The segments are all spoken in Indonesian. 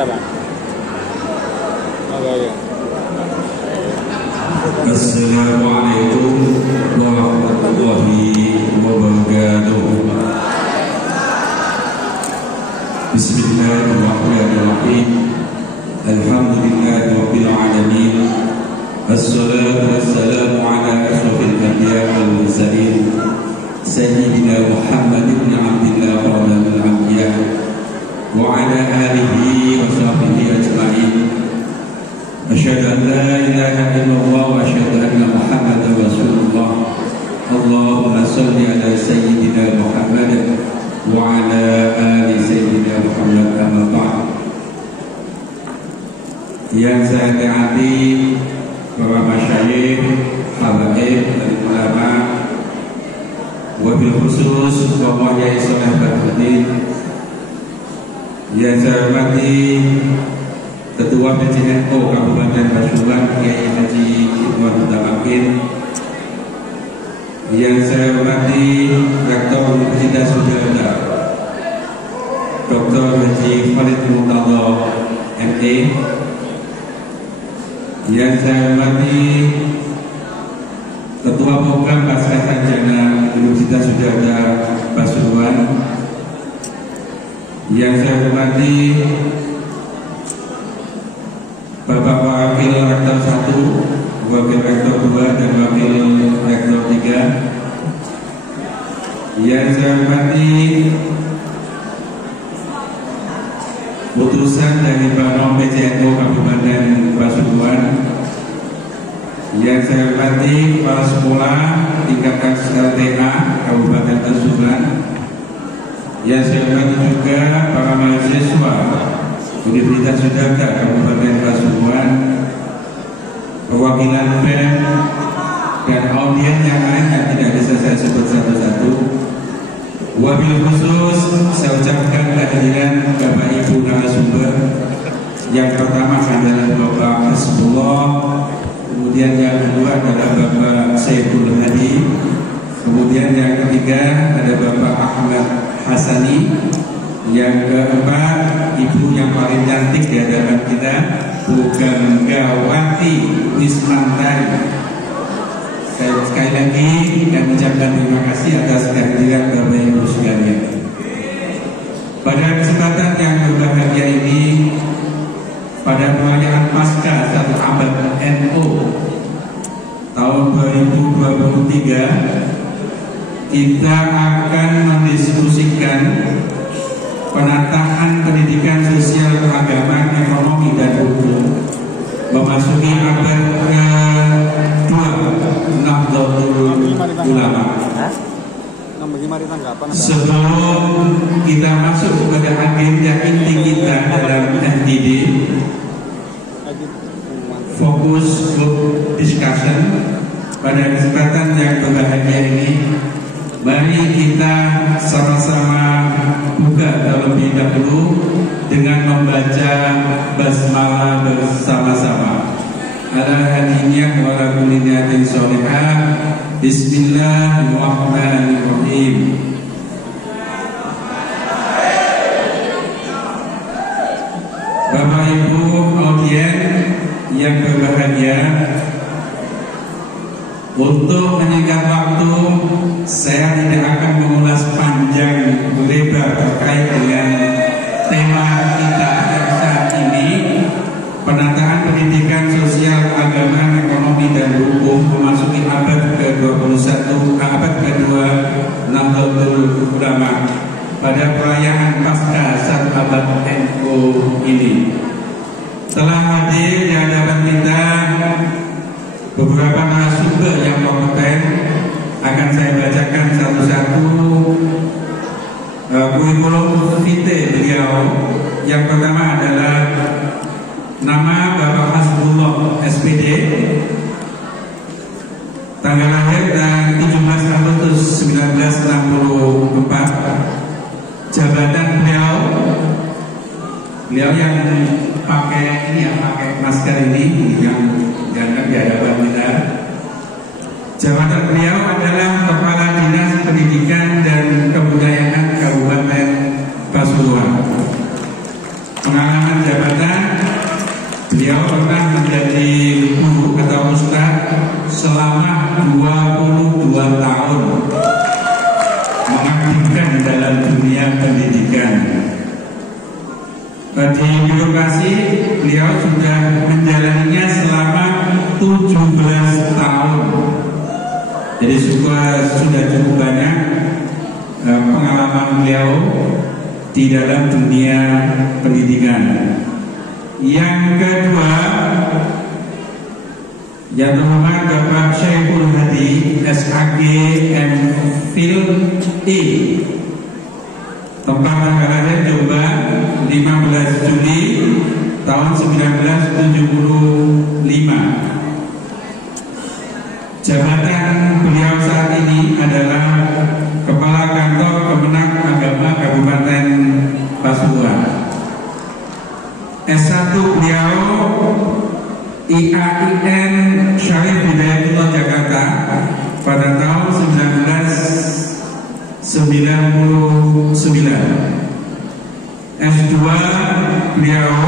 ada Bang? Oh ya. Assalamualaikum warahmatullahi wabarakatuh. Bismillahirrahmanirrahim. Alhamdulillahirabbil alamin. Assalatu wassalamu ala asyrafil anbiya'i wal mursalin sayyidina Muhammad ibn Abdillah khatamul anbiya wa ala alihi wa sahbihi ajma'in. Asyhadu an la ilaha illallah wa asyhadu anna Muhammadar Rasulullah. Allahumma shalli ala sayyidina Muhammad wa ala ali sayyidina Muhammad amma ba'd. Yang saya hormati para masyayikh, habaib dan ulama, wabil khusus Bapak Yai Saleh Badruddin. Yang saya hormati Ketua PCNO Kabupaten Pasuruan Kiai Haji Ikhwan Mutamakin. Yang saya hormati Rektor Universitas Udayana Dr. Haji Khalid Murtadha MA. Yang saya hormati Ketua Program Pasca Sarjana Universitas Udayana Pasuruan. Yang saya hormati Bapak Wakil Rektor 1, Wakil Rektor 2, dan Wakil Rektor 3. Yang saya hormati putusan dari Banom PCNO Kabupaten Pasuruan. Yang saya hormati kepala sekolah tingkat LTA Kabupaten Pasuruan. Yang saya hormati juga para mahasiswa Universitas Udayana Kabupaten Pasuruan, perwakilan BEM, dan audiens yang lain yang tidak bisa saya sebut satu-satu. Wabil khusus saya ucapkan kehadiran Bapak Ibu narasumber. Yang pertama adalah Bapak Hasbullah, kemudian yang kedua adalah Bapak Saiful Hadi, kemudian yang ketiga ada Bapak Ahmad Hasani, yang keempat Ibu yang paling cantik di hadapan kita, Bu Ganggawati Wismantari. Saya sekali lagi dan mengucapkan terima kasih atas kehadiran Bapak Ibu sekalian. Pada kesempatan yang berbahagia ini, pada perayaan Pasca 1 Abad NU tahun 2023, kita akan mendiskusikan penataan pendidikan sosial, keagamaan, ekonomi, dan hukum memasuki abad ke-2 Nahdlatul Ulama. Sebelum kita masuk kepada agenda inti kita dalam FDD, fokus group discussion, pada kesempatan yang berbahagia ini, mari kita sama-sama buka terlebih dahulu dengan membaca basmalah bersama-sama. Ala hadiniyah wa ala kulli niyatin sholihah. Bismillahirrahmanirrahim. Bapak Ibu audien yang berbahagia, untuk menyingkat waktu, saya tidak akan mengulas panjang lebar terkait dengan tema kita saat ini, penataan pendidikan sosial, agama, ekonomi, dan hukum memasuki abad ke-21, abad kedua Nahdlatul Ulama pada perayaan Pasca 1 Abad NU ini. Telah hadir di hadapan kita beberapa narasumber yang kompeten. Akan saya bacakan satu-satu kurikulum vitae beliau. Yang pertama adalah nama Bapak Hasbullah SPD, tanggal lahir dan 17 Agustus 1964. Jabatan beliau yang pakai ini, yang pakai masker ini, yang diangkat di hadapan kita. Jabatan beliau adalah Kepala Dinas Pendidikan dan Kebudayaan Kabupaten Pasuruan. pengalaman jabatan, beliau pernah menjadi guru atau ustadz selama 22 tahun mengabdikan dalam dunia pendidikan. Di birokrasi beliau sudah menjalaninya selama 17 tahun. Jadi sudah cukup banyak pengalaman beliau di dalam dunia pendidikan. Yang kedua, yang terhormat Bapak Syekhul Hadi SAG MPhil E, tempat tanggal lahir Jombang 15 Juli tahun 1975. Jabatan beliau saat ini adalah Kepala Kantor Kemenang Agama Kabupaten Pasuruan. S1 beliau IAIN Syarif Hidayatullah Jakarta pada tahun 1999. S2 beliau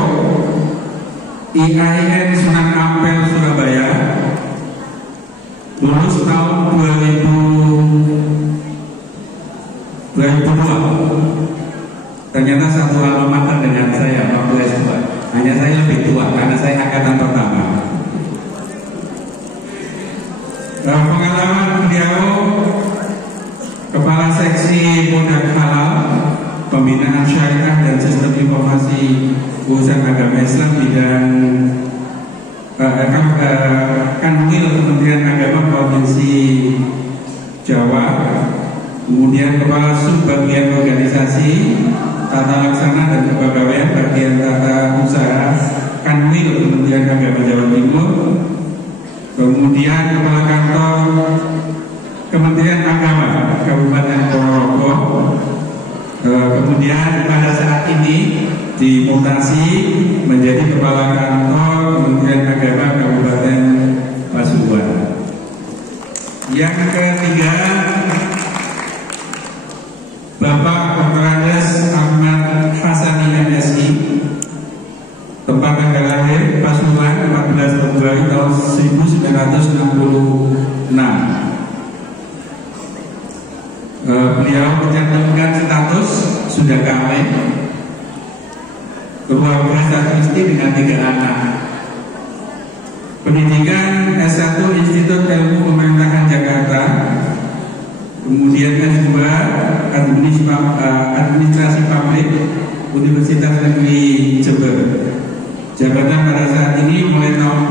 IAIN Sunan Ampel Surabaya, lulus tahun 2002. Ternyata satu alma mater dengan saya waktu S2. Hanya saya lebih tua karena saya angkatan pertama. Pengalaman beliau Kepala Seksi Produk Halal, Pembinaan Syariah dan Sistem Informasi Urusan Agama Islam bidang Kanwil Kementerian Agama Provinsi Jawa. Kemudian Kepala Subbagian Organisasi Tata Laksana dan Kepegawaian Bagian Tata Usaha Kanwil Kementerian Agama Jawa Timur. Kemudian Kepala Kantor Kementerian Agama Kabupaten Ponorogo. Kemudian pada saat ini dimutasi menjadi Kepala Kantor Kementerian Agama Kabupaten Pasuruan. Yang ketiga, Bapak Dr. Ahmad Hasani MSI, tempat tanggal lahir Pasuruan 14 Februari tahun 1966. Beliau mencantumkan status sudah kawin, keluarga satu istri dengan 3 anak. Pendidikan S1 Institut Ilmu Pemerintahan Jakarta, kemudian S2 Administrasi Publik Universitas Negeri Jember. Jabatan pada saat ini mulai tahun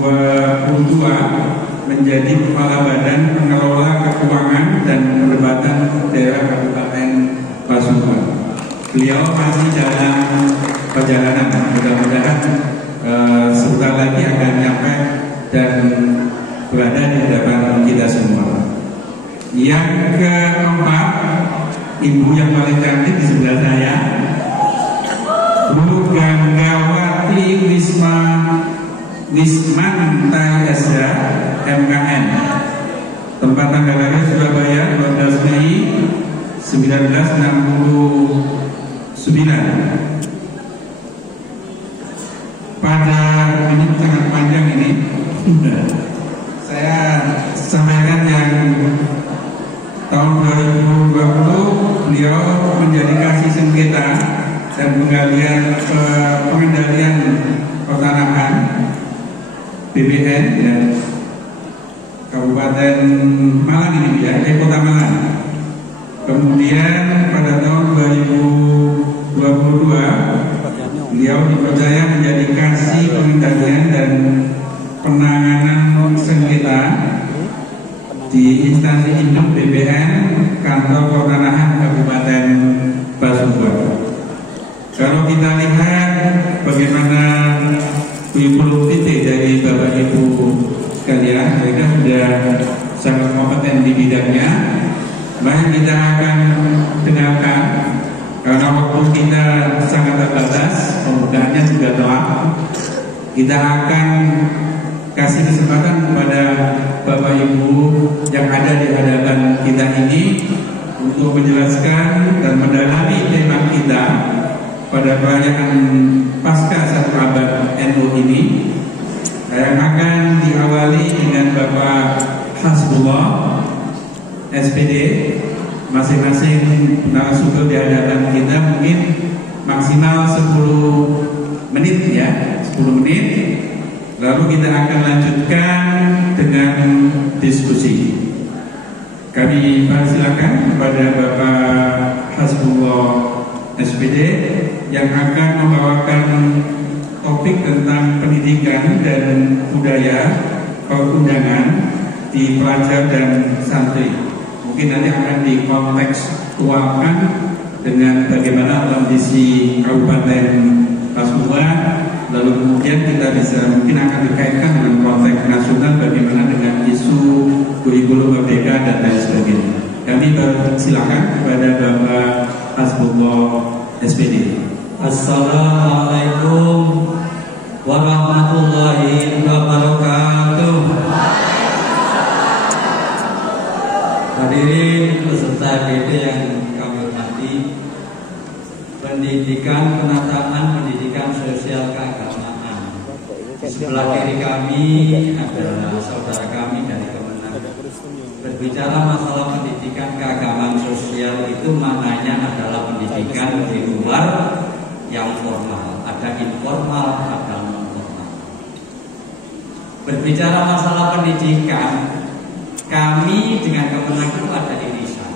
2022 menjadi Kepala Badan Pengelola Keuangan dan Pendapatan Daerah Kabupaten Pasuruan. Beliau masih dalam perjalanan, mudah-mudahan sebentar lagi akan nyampe dan berada di hadapan kita semua. Yang keempat, ibu yang paling cantik di sebelah saya, Bu Ganggawati Wismantai Esra MKN, tempat tanggal lahir Surabaya 12 Mei 1969. Pada ini sangat panjang ini, saya sampaikan yang tahun 2020 beliau menjadi kasih sengketa dan pengendalian pertanahan BPN dan Kabupaten Malang ini ya, Kota Malang. Kemudian pada tahun 2022 beliau dipercaya menjadi kasih pengendalian dan penanganan sengketa di instansi induk BPN Kantor Pertanahan Kabupaten Pasuruan. Kalau kita lihat bagaimana kurikulum vitae dari Bapak Ibu sekalian, mereka sudah sangat kompeten di bidangnya. Mari kita akan dengarkan, karena waktu kita sangat terbatas, pembukaannya sudah telah. Kita akan kasih kesempatan kepada Bapak Ibu yang ada di hadapan kita ini untuk menjelaskan dan mendalami tema kita pada perayaan Pasca 1 Abad NU ini, yang akan diawali dengan Bapak Hasbullah SPD. Masing-masing narasumber di hadapan kita mungkin maksimal 10 menit ya, 10 menit. Lalu kita akan lanjutkan dengan diskusi. Kami persilakan kepada Bapak Hasbullah SPD yang akan membawakan topik tentang pendidikan dan budaya perundangan di pelajar dan santri. Mungkin nanti akan dikontekstualkan dengan bagaimana kondisi Kabupaten Pasuruan, lalu kemudian kita bisa mungkin akan dikaitkan dengan konteks nasional, bagaimana dengan isu kurikulum merdeka dan lain sebagainya. Kami persilakan kepada Bapak Hasbullah SPD. Assalamualaikum warahmatullahi wabarakatuh. Hadirin peserta PD yang kami hormati, pendidikan penataan pendidikan sosial keagamaan. Di sebelah kiri kami adalah saudara kami dari Kemenag. Berbicara masalah pendidikan keagamaan sosial itu maknanya adalah pendidikan di luar yang formal, ada informal, ada non formal. Berbicara masalah pendidikan, kami dengan Kemenag itu ada irisan.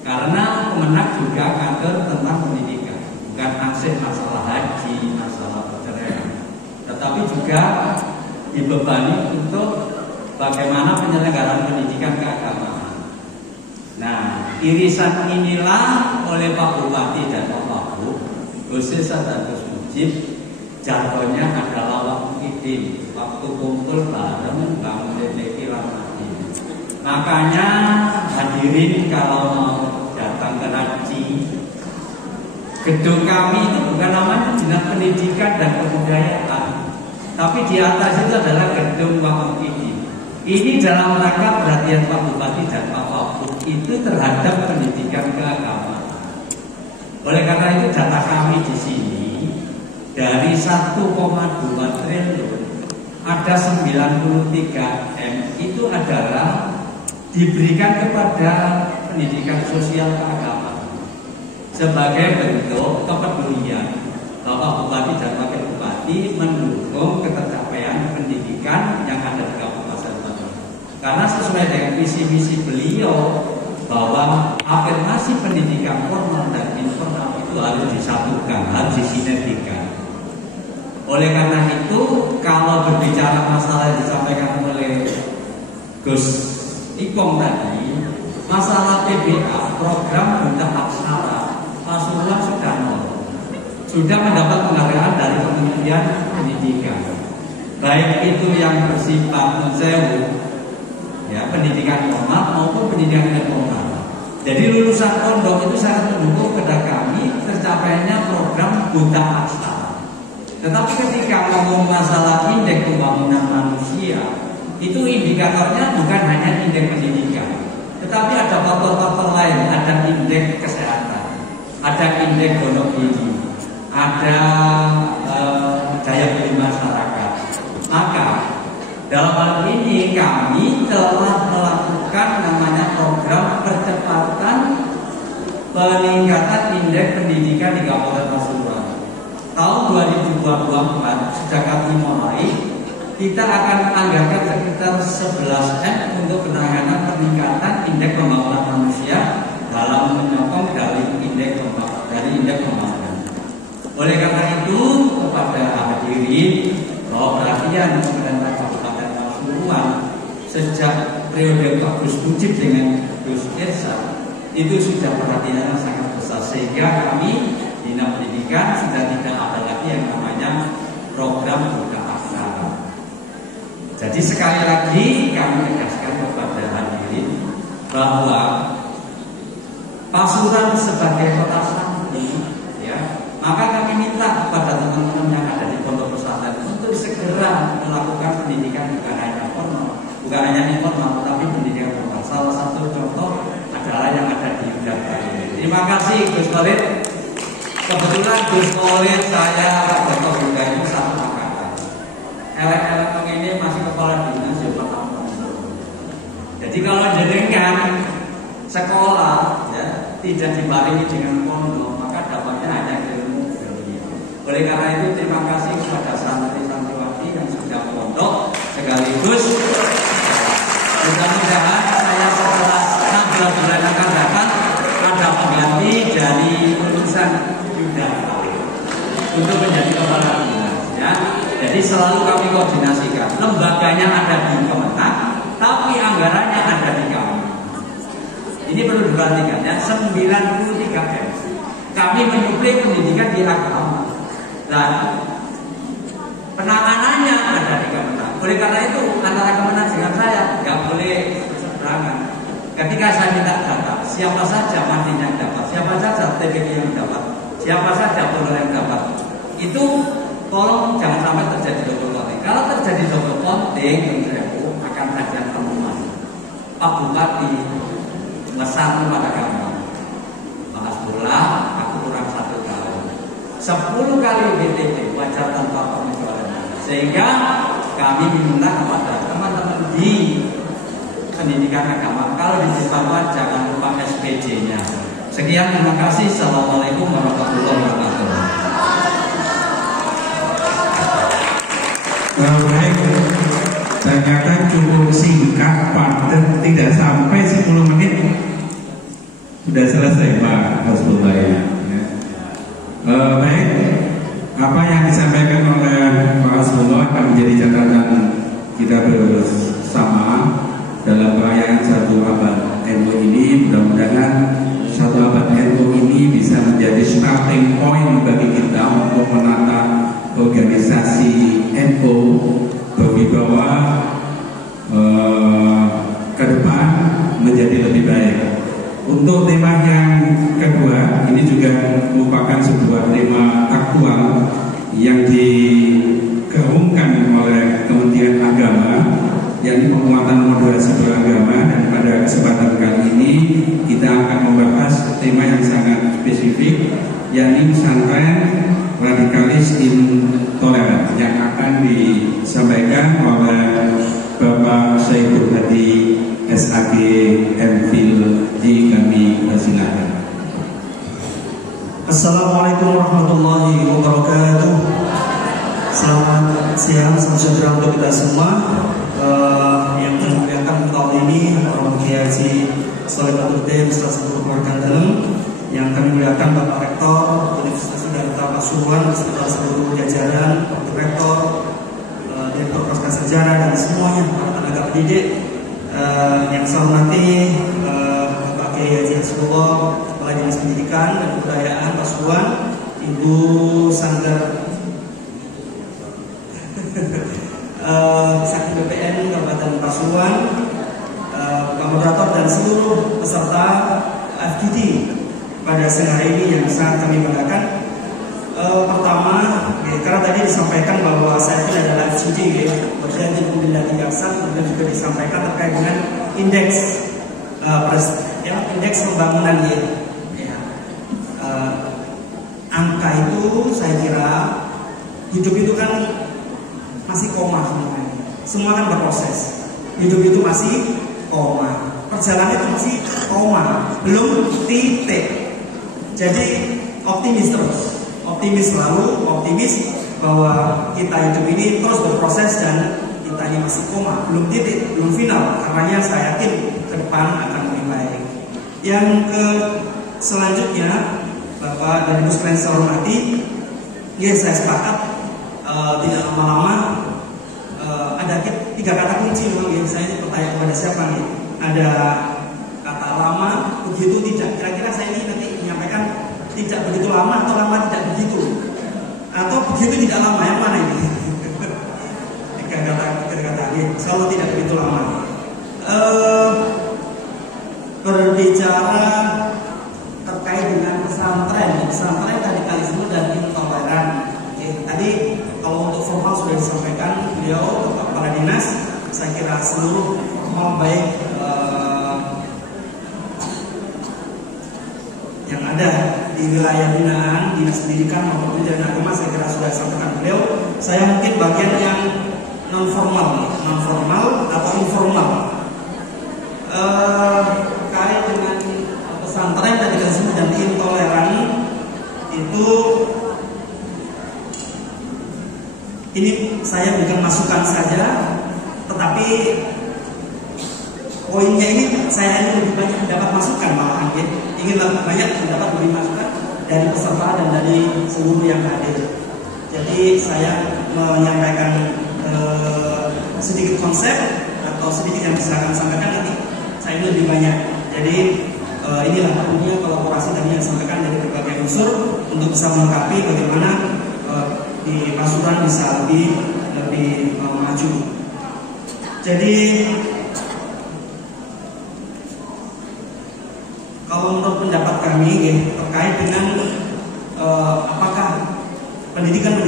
Karena Kemenag juga kantor tentang pendidikan, bukan ansih masalah haji, masalah perceraian, tetapi juga dibebani untuk bagaimana penyelenggaraan pendidikan keagamaan. Nah, irisan inilah oleh Pak Bupati dan Pak Wagub, khususnya dan Gus Mujib, jargonnya adalah waktu kumpul bareng bangun DPI Ramadi. Makanya hadirin kalau mau datang ke Haji, gedung kami itu bukan namanya Dinas Pendidikan dan Kebudayaan, tapi di atas itu adalah gedung Wakaf ini dalam rangka perhatian Pak Bupati dan Pak Wagub itu terhadap pendidikan keagamaan. Oleh karena itu data kami di sini dari 1,2 triliun ada 93 M itu adalah diberikan kepada pendidikan sosial keagamaan sebagai bentuk kepedulian Bapak Bupati dan Wakil Bupati mendukung ketercapaian pendidikan yang ada di Kabupaten Batu. Karena sesuai dengan visi-misi beliau bahwa afirmasi pendidikan formal dan informal itu harus disatukan, harus disinergikan. Oleh karena itu, kalau berbicara masalah yang disampaikan oleh Gus Ipong tadi, masalah PBA, program buta aksara, Pasuruan sudah mendapat penghargaan dari Kementerian Pendidikan, baik itu yang bersifat mensewu, ya, pendidikan formal maupun pendidikan informal. Jadi lulusan pondok itu sangat mendukung kepada kami tercapainya program buta aksara. Tetapi ketika ngomong masalah indeks pembangunan manusia, itu indikatornya bukan hanya indeks pendidikan, tetapi ada faktor-faktor lain, ada indeks kesehatan, ada indeks gonogini, ada daya beli masyarakat. Maka dalam hal ini kami telah melakukan namanya program percepatan peningkatan indeks pendidikan di Kabupaten Pasuruan. Tahun 2024 sejak kami mulai, kita akan anggarkan sekitar 11 M untuk penanganan peningkatan indeks pembangunan manusia dalam menyokong dari indeks pembangunan. Oleh karena itu, kepada hadirin bahwa perhatian pemerintah Kabupaten Pasuruan sejak periode Pak Gus Mujib dengan Gus Irsa itu sudah perhatiannya sangat besar, sehingga kami Dinas Pendidikan sudah tidak ada lagi yang namanya program buta aksara. Jadi sekali lagi kami tegaskan kepada hadirin bahwa Pasuruan sebagai kota santri, ya, maka kami minta kepada teman-teman yang ada di pondok pesantren untuk segera melakukan pendidikan bukan hanya formal, bukan hanya informal, tapi pendidikan formal. Salah satu contoh adalah yang ada di Udang. Terima kasih Gus Khalid. Kebetulan Gus Khalid, saya, Pak Dr. juga itu satu angkatan. Elek-elek ini masih kepala dinas ya pertama. Jadi kalau jenengan sekolah ya tidak dibarengi dengan pondok, maka dapatnya hanya ilmu dunia. Oleh karena itu terima kasih kepada santri-santriwati yang sudah pondok sekaligus. Mudah-mudahan saya setelah 16 bulan akan datang ada pengganti dari urusan Yudhaka untuk menjadi kepala dinas ya. Jadi selalu kami koordinasikan. Lembaganya ada di Kemenang, tapi anggarannya ada di kami. Ini perlu diperhatikan ya. 93M. Kami menyuplai pendidikan di agama dan penanganannya ada di Kemenang. Oleh karena itu antara Kemenang dengan saya nggak boleh berseberangan. Ketika saya minta data, siapa saja mandinya yang dapat, siapa saja TPK yang dapat, siapa saja donor yang dapat, itu tolong jangan sampai terjadi double counting. Kalau terjadi double counting, akan ada temuan. Pak Bupati mesan kepada kami, Pak Hasbullah, aku kurang 1 tahun, 10 kali BTP wajar tanpa pengecualian. Sehingga kami minta kepada teman-teman di pendidikan agama, kalau di Papua jangan lupa SPJ-nya. Sekian, terima kasih. Assalamualaikum warahmatullahi wabarakatuh. Baik, ternyata cukup singkat, padat, tidak sampai 10 menit sudah selesai Pak Hasbullah ya. Baik, apa yang disampaikan oleh Pak Hasbullah akan menjadi catatan kita bersama dalam perayaan 1 abad NU ini. Mudah-mudahan 1 abad NU ini bisa menjadi starting point bagi kita untuk menata organisasi NU berwibawa ke depan menjadi lebih baik. Untuk tema yang kedua, ini juga merupakan sebuah tema aktual yang digaungkan oleh Kementerian Agama, yakni penguatan moderasi beragama. Dan pada kesempatan kali ini kita akan membahas tema yang sangat spesifik, yakni pesantren radikalis intoleran, yang akan disampaikan oleh Bapak Syaikh Hadi SAG MPhil. Kami persilakan. Assalamualaikum warahmatullahi wabarakatuh. Selamat siang, salam sejahtera untuk kita semua. Yang memuliakan tahun ini Bapak Kiai Haji Sholeh Badruddin beserta seluruh keluarga dalam, yang kami muliakan Bapak Rektor Universitas Negara Pasuruan beserta seluruh jajaran, Bapak Rektor, Direktur Fakultas Sejarah dan semuanya para tenaga pendidik. Yang saya hormati Bapak Kiai Haji Hasbullah, Kepala Dinas Pendidikan dan Kebudayaan Pasuruan, Ibu Sanggar Sakti BPN Kabupaten Pasuruan, Pak Moderator dan seluruh peserta FGD pada siang hari ini yang sangat kami banggakan. Pertama, karena tadi disampaikan bahwa saya ini adalah FGD, berjanji bila bijaksan, kemudian juga disampaikan terkait dengan indeks indeks pembangunan ya. Angka itu saya kira hidup itu kan masih koma semuanya. Semua kan berproses. Hidup itu masih koma. Perjalanan itu masih koma, belum titik. Jadi optimis terus. Optimis selalu, optimis bahwa kita hidup ini terus berproses dan kita ini masih koma, belum titik, belum final. Karena saya yakin ke depan akan lebih baik. Yang selanjutnya, Bapak dan Ibu sekalian saya hormati, ya saya sepakat tidak lama-lama ada 3 kata kunci memang yang saya bertanya kepada siapa nih. Ada kata lama, begitu tidak. Kira-kira saya ini nanti menyampaikan tidak begitu lama atau lama tidak begitu, atau begitu tidak lama, yang mana ini? 3 kata ini selalu tidak begitu lama. Berbicara terkait dengan pesantren radikalisme dan intoleran. Tadi kalau untuk formal sudah disampaikan beliau Bapak Kepala Dinas, saya kira seluruh formal baik yang yang ada di wilayah binaan Dinas Pendidikan maupun Pendidikan Agama, saya kira sudah disampaikan beliau. Saya mungkin bagian yang non formal atau informal. Kait dengan pesantren tadi kita sebut dan intoleran itu, ini saya berikan masukan saja, tetapi poinnya ini saya ingin lebih banyak mendapat masukan, malahan ingin lebih banyak mendapat masukan dari peserta dan dari seluruh yang hadir. Jadi saya menyampaikan sedikit konsep atau sedikit yang bisa akan sampaikan nanti saya ingin lebih banyak. Jadi inilah perlunya kolaborasi tadi yang disampaikan dari berbagai unsur untuk bisa melengkapi bagaimana di Pasuruan bisa lebih maju. Jadi kalau menurut pendapat kami terkait dengan apakah pendidikan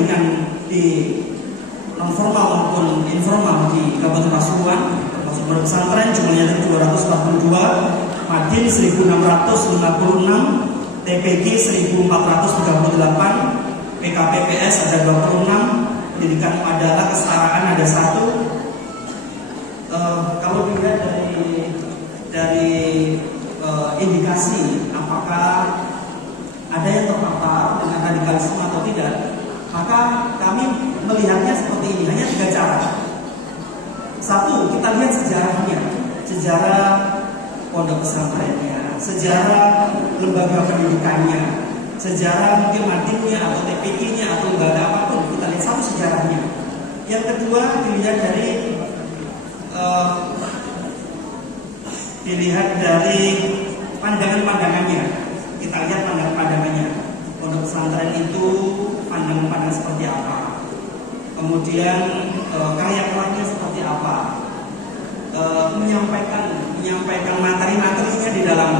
di non formal maupun informal di Kabupaten Pasuruan, termasuk pesantren jumlahnya ada 242, Madin 1656, TPG 1438, PKPPS ada 26, pendidikan adalah kesetaraan ada 1. Kalau dilihat dari indikasi apakah ada yang terpapar dengan radikalisme atau tidak, maka kami melihatnya seperti ini, hanya 3 cara. 1, kita lihat sejarahnya, sejarah pondok pesantrennya, sejarah lembaga pendidikannya, sejarah mungkin madinnya atau TPK-nya atau lembaga apapun, kita lihat satu sejarahnya. Yang kedua dilihat dari pandangan-pandangannya. Kita lihat pandangan-pandangannya. Pondok pesantren itu pandangan-pandangan seperti apa? Kemudian karya-karyanya seperti apa? Menyampaikan materi-materinya di dalam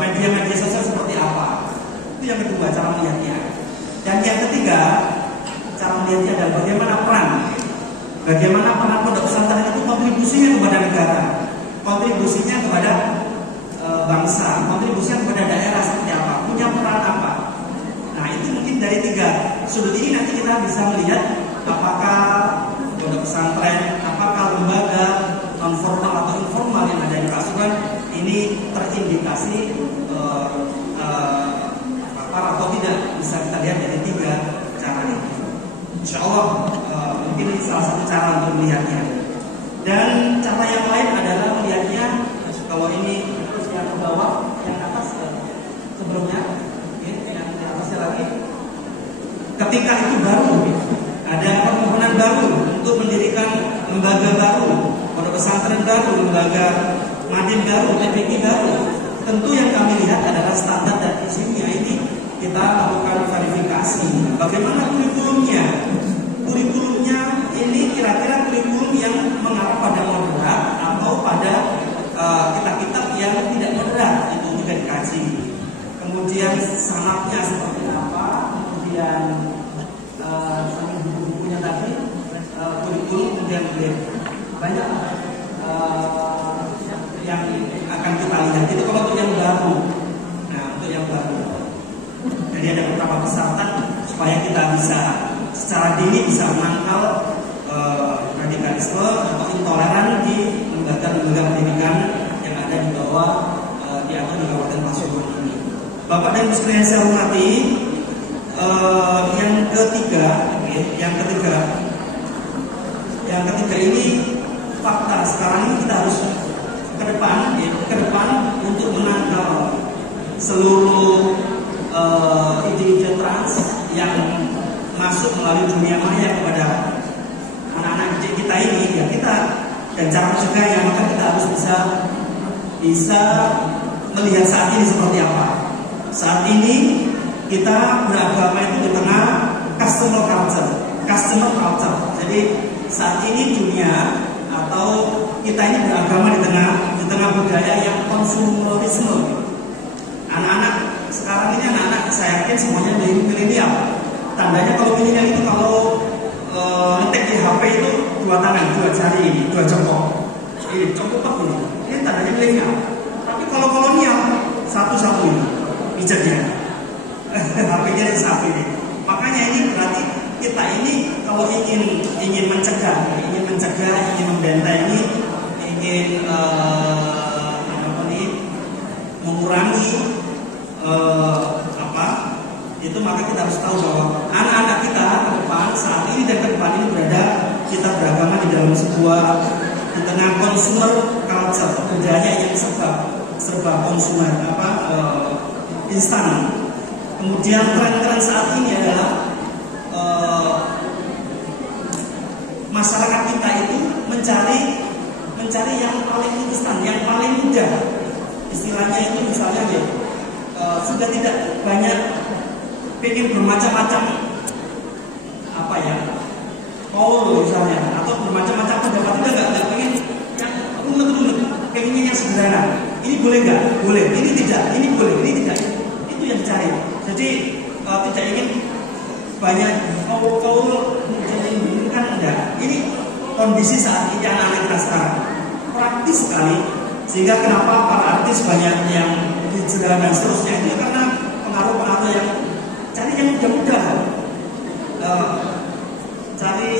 media-media sosial seperti apa? Itu yang kedua, cara melihatnya. Dan yang ketiga, cara melihatnya adalah bagaimana peran pondok pesantren itu kontribusinya kepada negara, kontribusinya kepada bangsa, kontribusinya kepada daerah seperti apa, punya peran apa. Nah, itu mungkin dari 3 sudut ini nanti kita bisa melihat apakah pondok pesantren, apakah lembaga non formal atau informal yang ada di Pasuruan ini terindikasi papar atau tidak, bisa kita lihat dari 3 cara ini. Insya Allah mungkin ini salah satu cara untuk melihatnya. Dan cara yang lain adalah melihatnya, kalau ini terus yang ke bawah, yang atas sebelumnya, yang di atasnya lagi. Ketika itu baru, ada permohonan baru untuk mendirikan lembaga baru, pondok pesantren baru, lembaga madin baru, TPK baru. Tentu yang kami lihat adalah standar dan isinya ini kita lakukan verifikasi. Bagaimana kurikulumnya? Kurikulumnya ini kira-kira kurikulum yang mengarah pada moderat atau pada kitab-kitab yang tidak moderat, itu juga dikaji. Kemudian sanadnya seperti apa? Kemudian buku-bukunya tadi, kurikulum, kemudian banyak yang akan kita lihat. Itu kalau untuk yang baru. Nah, untuk yang baru. Jadi ada beberapa persyaratan supaya kita bisa secara dini bisa menangkal radikalisme atau intoleran di lembaga-lembaga pendidikan yang ada di bawah diatur di Kabupaten Pasuruan ini. Bapak dan Ibu sekalian saya hormati, yang ketiga ini fakta. Sekarang ini kita harus ke depan untuk menangkal seluruh ide-ide trans yang masuk melalui dunia maya kepada anak-anak didik kita ini, ya kita, dan cara mencegahnya, maka kita harus bisa melihat saat ini seperti apa. Saat ini kita beragama itu di tengah customer culture. Jadi saat ini dunia atau kita ini beragama di tengah budaya yang konsumerisme. Anak-anak sekarang ini, anak-anak saya yakin semuanya dari milenial. Tandanya kalau milenial itu kalau ngetik di HP itu 2 tangan, 2 jari, 2 jempol. Ini jempol ini tandanya milenial. Tapi kalau kolonial satu-satunya pijaknya. HP-nya satu ini. Makanya ini berarti kita ini kalau ingin mencegah, ingin membentengi, ingin mengurangi itu, maka kita harus tahu bahwa anak-anak kita ke depan saat ini dan ke depan ini kita beragama di dalam di tengah consumer culture, budaya yang serba konsumer, instan. Kemudian tren-tren saat ini adalah masyarakat kita itu mencari yang paling instan, yang paling mudah. Istilahnya itu misalnya sudah tidak banyak pengen bermacam-macam power misalnya, atau bermacam-macam pendapat, nggak pengen yang rumit-rumit, pengennya yang sederhana. Ini boleh nggak? Boleh. Ini tidak. Ini boleh. Ini tidak. Itu yang dicari. Jadi tidak ingin banyak power kan enggak. Ini kondisi saat ini anak-anak kita sekarang praktis sekali, sehingga kenapa para artis banyak yang hijrah dan seterusnya itu karena pengaruh-pengaruh yang cari yang mudah-mudah, cari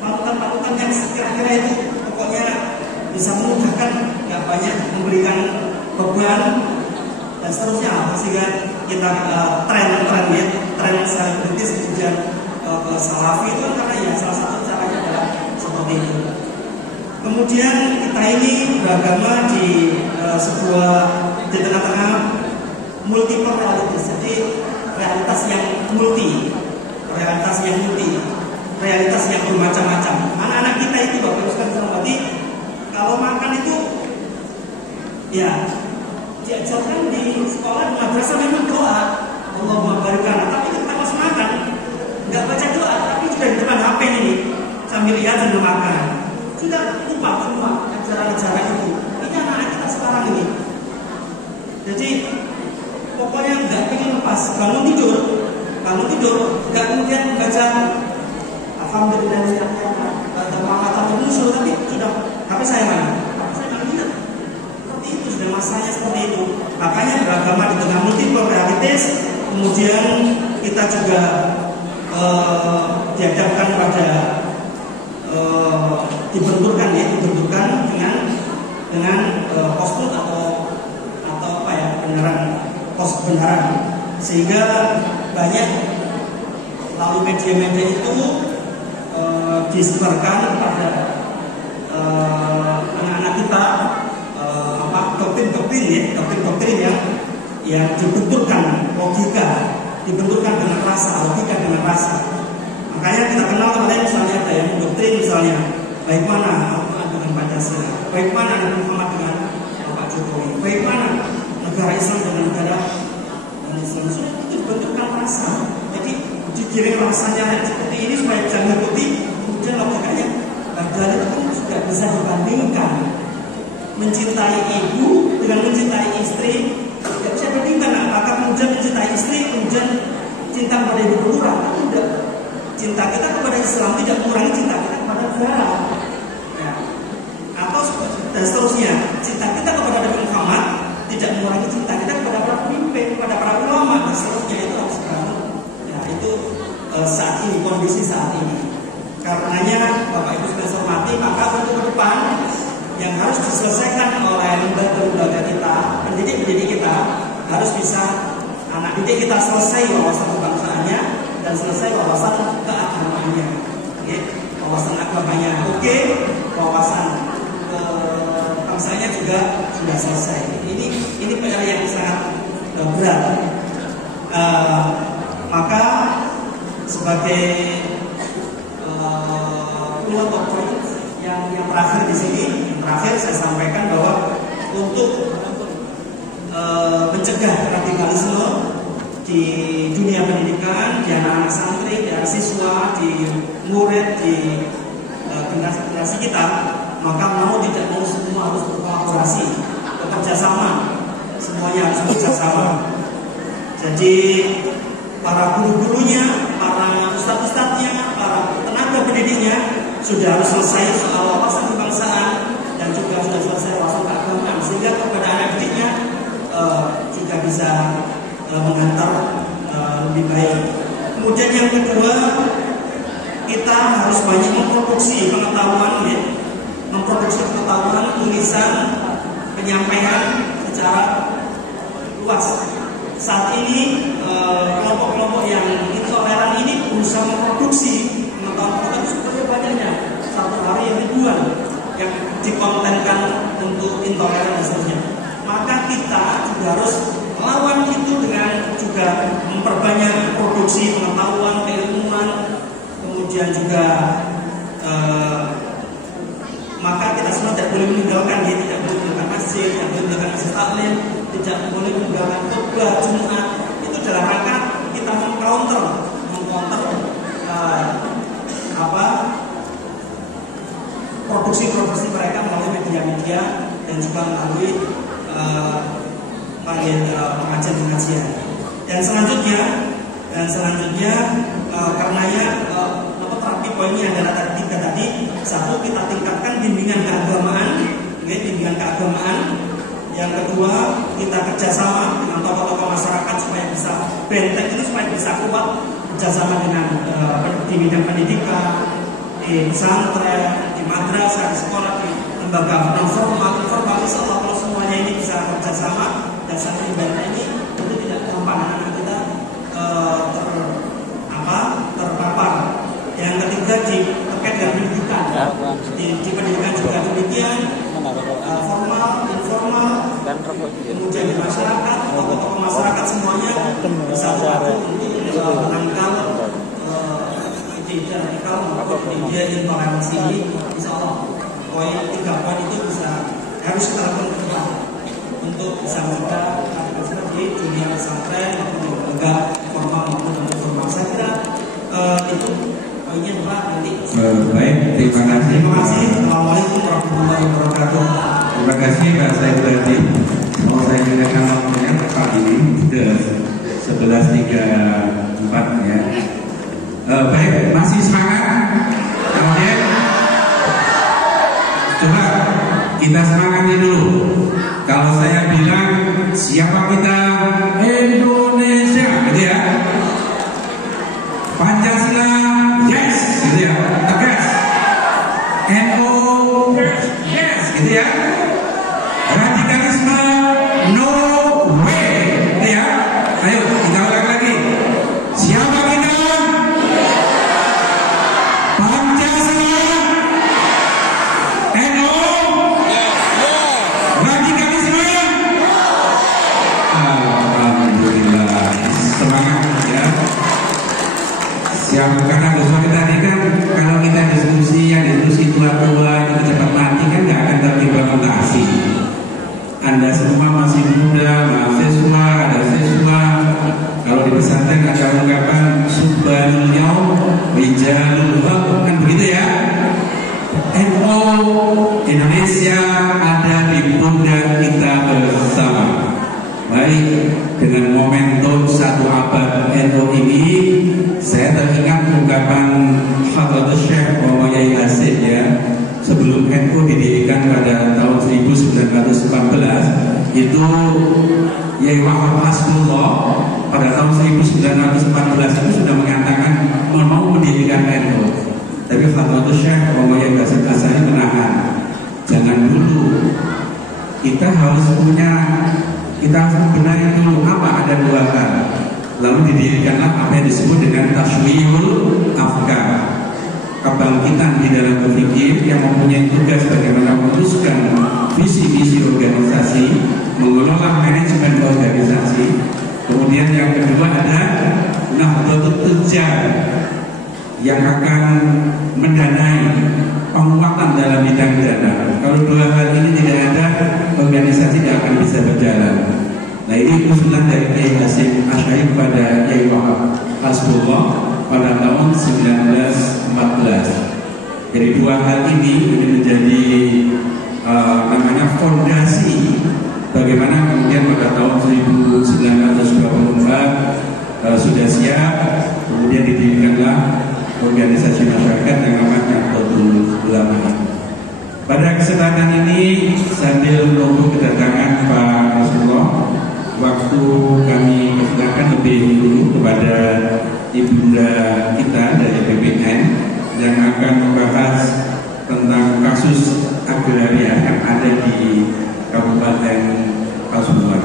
panutan-panutan yang kira-kira itu pokoknya bisa memudahkan, nggak banyak memberikan beban dan seterusnya, sehingga kita tren selebritis kemudian salafi itu karena ya salah satu caranya adalah seperti itu. Kemudian kita ini beragama di tengah-tengah multiple realities, jadi realitas yang multi, realitas yang bermacam-macam. Anak-anak kita itu Bapak Ibu sekalian berarti kalau makan itu ya diajarkan di sekolah, di madrasah memang doa Allahumma barik lana, tapi kita pas makan nggak baca doa, tapi sudah di depan HP ini sambil lihat sambil makan, sudah lupa semua ajaran-ajaran itu. Ini anak-anak kita sekarang ini. Jadi pokoknya nggak ingin lepas, bangun tidur nggak kemudian baca alhamdulillah baca mata musuh, tapi sudah HP saya mana? Seperti itu, sudah masanya seperti itu. Makanya beragama di tengah multiple realities. Kemudian kita juga dihadapkan pada dibenturkan dengan post-truth atau kebenaran, sehingga banyak lalu media-media itu disebarkan kepada anak-anak kita doktrin yang dibenturkan dengan rasa. Makanya kita kenal kemarin misalnya ada yang doktrin misalnya baik mana Al-Quran dengan Pancasila, baik mana Nabi Muhammad dengan Pak Jokowi, baik mana negara Islam dengan negara Islam. Sudah itu dibenturkan rasa. Jadi digiring rasanya seperti ini supaya bisa mengikuti, kemudian logikanya padahal itu sudah bisa dibandingkan. Mencintai ibu dengan mencintai istri tidak bisa dibandingkan. Apakah kemudian mencintai istri kemudian cinta kepada ibu berkurang? Tidak. Cinta kita kepada Islam tidak mengurangi cinta kita kepada negara. Ya. Atau dan seterusnya, cinta kita kepada Nabi Muhammad tidak mengurangi cinta kita kepada para pemimpin, kepada para ulama dan seterusnya. Itu harus bangun. Ya, itu saat ini, kondisi saat ini. Karenanya Bapak Ibu sekalian hormati, maka untuk ke depan yang harus diselesaikan oleh lembaga-lembaga kita, pendidik kita harus bisa anak didik kita selesai wawasan kebangsaannya dan selesai wawasan keagamaannya. Wawasan agamanya oke, wawasan bangsanya juga sudah selesai. Ini PR yang sangat berat. Maka sebagai kelompok yang terakhir di sini, saya sampaikan bahwa untuk mencegah radikalisme di dunia pendidikan, di anak-anak santri, di anak siswa, di murid, di generasi kita, maka mau tidak mau semua harus berkolaborasi, bekerja sama, semuanya harus bekerja sama. Jadi para guru-gurunya, para ustadz-ustadznya, para tenaga pendidiknya sudah harus selesai soal wawasan kebangsaan dan juga sudah selesai wawasan keagamaan, sehingga kepada anak didiknya juga bisa mengantar lebih baik. Kemudian yang kedua, kita harus banyak memproduksi pengetahuan, ya, memproduksi pengetahuan, tulisan, penyampaian secara luas. Saat ini kelompok-kelompok yang intoleran ini berusaha memproduksi pengetahuan supaya banyaknya, satu hari yang ribuan yang dikontenkan untuk intoleran dan seterusnya. Maka kita juga harus melawan itu dengan juga memperbanyak produksi pengetahuan, keilmuan, kemudian juga maka kita semua tidak boleh meninggalkan, ya, tidak boleh meninggalkan masjid, tidak boleh meninggalkan masjid taklim, tidak boleh meninggalkan khutbah Jumat. Itu dalam rangka kita mengcounter produksi mereka melalui media-media dan juga melalui pengajian-pengajian. Dan selanjutnya karenanya terapi poinnya adalah tiga tadi. Satu, kita tingkatkan bimbingan keagamaan, Yang kedua, kita kerjasama dengan tokoh-tokoh masyarakat supaya bisa benteng itu supaya bisa kuat, kerjasama dengan di bidang pendidikan, di pesantren, di madrasah, di sekolah, di lembaga non formal, insya Allah kalau semuanya ini bisa kerjasama dan saling benteng ini tentu tidak gampang anak kita terpapar. Yang ketiga terkait dengan pendidikan, di pendidikan juga demikian, formal, informal, kemudian di masyarakat, tokoh-tokoh masyarakat semuanya bersatu untuk menangkal ide radikal maupun ide intoleransi ini. Insya Allah tiga poin itu harus kita lakukan ke depan untuk bisa menjaga di dunia pesantren maupun di lembaga formal maupun non formal. Saya kira itu poinnya Pak. Nanti baik, terima kasih. Assalamualaikum warahmatullahi wabarakatuh. Terima kasih Pak Said Berarti. Mau saya gunakan waktunya Pak ini sudah 11.34 ya. Baik, masih semangat. Kemudian coba kita semangati dulu. Kalau saya bilang siapa kita, Indonesia, gitu ya. Pancasila, yes, gitu ya. Tegas. NU, yes, gitu ya. Radikalisme, no way, gitu ya. Ayo kita ulang lagi. Siapa kita? Pancasila, NU, radikalisme. Alhamdulillah, semangat ya. Siapa, karena Gus tadi kan kalau kita diskusi yang diskusi tua-tua itu cepat mati kan nggak akan terimplementasi. Anda semua masih muda, mahasiswa, ada siswa. Kalau di pesantren ada ungkapan subhanul yaum rijalul haq, kan begitu ya. NU Indonesia ada di pundak kita bersama. Baik, dengan momentum 1 abad NU ini, saya teringat ungkapan Hadratus Syekh Muhammad Yai Hasid ya. Sebelum NU didirikan pada tahun 1914, itu Yai Wahab Hasbullah pada tahun 1914 itu sudah mengatakan mau mendirikan NU. Tapi Hadratus Syekh Muhammad Yai Hasid Asari menahan. Jangan dulu. Kita harus benahi dulu apa ada 2 hal. Lalu didirikanlah apa yang disebut dengan taswiyul afkar, kebangkitan di dalam berpikir yang mempunyai tugas bagaimana memutuskan visi-visi organisasi, mengelola manajemen organisasi. Kemudian yang kedua ada Nahdlatul Tujjar yang akan mendanai penguatan dalam bidang dana. Kalau 2 hal ini tidak ada, organisasi tidak akan bisa berjalan. Nah, ini usulan dari Kiai Hasyim Asy'ari kepada Yai Wahab Hasbullah pada tahun 1914. Jadi 2 hal ini menjadi namanya fondasi bagaimana kemudian pada tahun 1924 sudah siap, kemudian didirikanlah organisasi masyarakat yang namanya Nahdlatul Ulama. Pada kesempatan ini sambil menunggu kedatangan Pak Rasulullah, ibunda kita dari BPN yang akan membahas tentang kasus agraria yang ada di Kabupaten Pasuruan.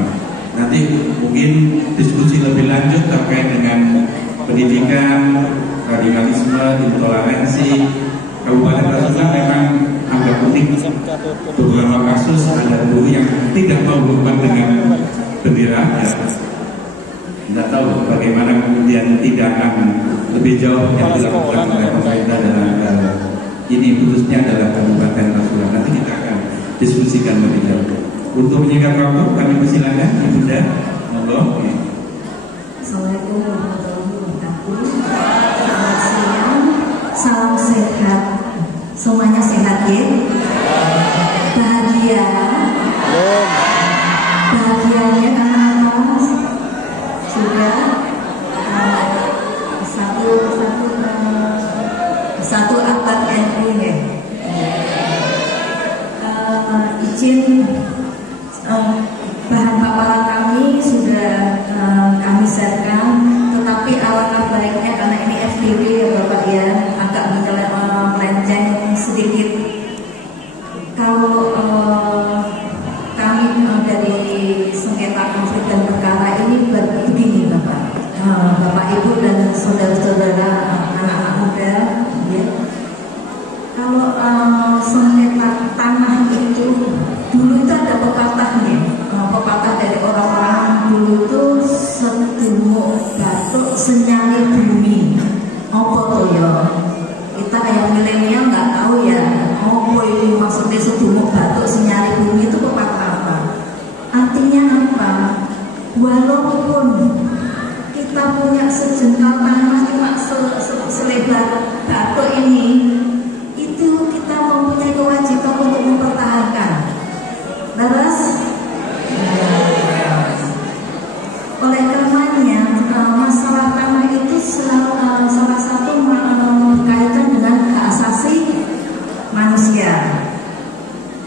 Nanti mungkin diskusi lebih lanjut terkait dengan pendidikan, radikalisme, intoleransi. Kabupaten Pasuruan memang agak unik. Beberapa kasus ada guru yang tidak mau berubah dengan bendera. Ya. Tidak tahu bagaimana kemudian tindakan lebih jauh yang dilakukan oleh pemerintah dalam hal ini, khususnya adalah Kabupaten Pasuruan. Nanti kita akan diskusikan lebih jauh. Untuk menyingkat waktu, kami persilakan Ibunda, monggo. Assalamualaikum warahmatullahi wabarakatuh. Selamat siang, salam sehat. Semuanya sehat ya? Bahagia. Bahagianya karena apa? Sudah satu abad NU ya. Izin bahan paparan kami sudah kami sharekan, tetapi alangkah baiknya karena ini FDW ya Bapak ya, agak melenceng sedikit. Kalau kami dari sengketa konflik dan perkara ini begini Bapak, Bapak Ibu dan saudara-saudara anak-anak muda, ya. Kalau sengketa tanah itu dulu itu ada pepatahnya, pepatah dari orang-orang dulu itu sedumuk batuk senyali bumi. Apa tuh ya? Kita yang milenial nggak tahu ya. Apa ini maksudnya sedumuk batuk senyali bumi itu pepatah apa? Artinya apa? Walaupun kita punya sejengkal tanah cuma selebar batuk ini, itu kita mempunyai kewajiban untuk mempertahankan. Terus, oleh karenanya masalah tanah itu salah satu berkaitan dengan hak asasi manusia,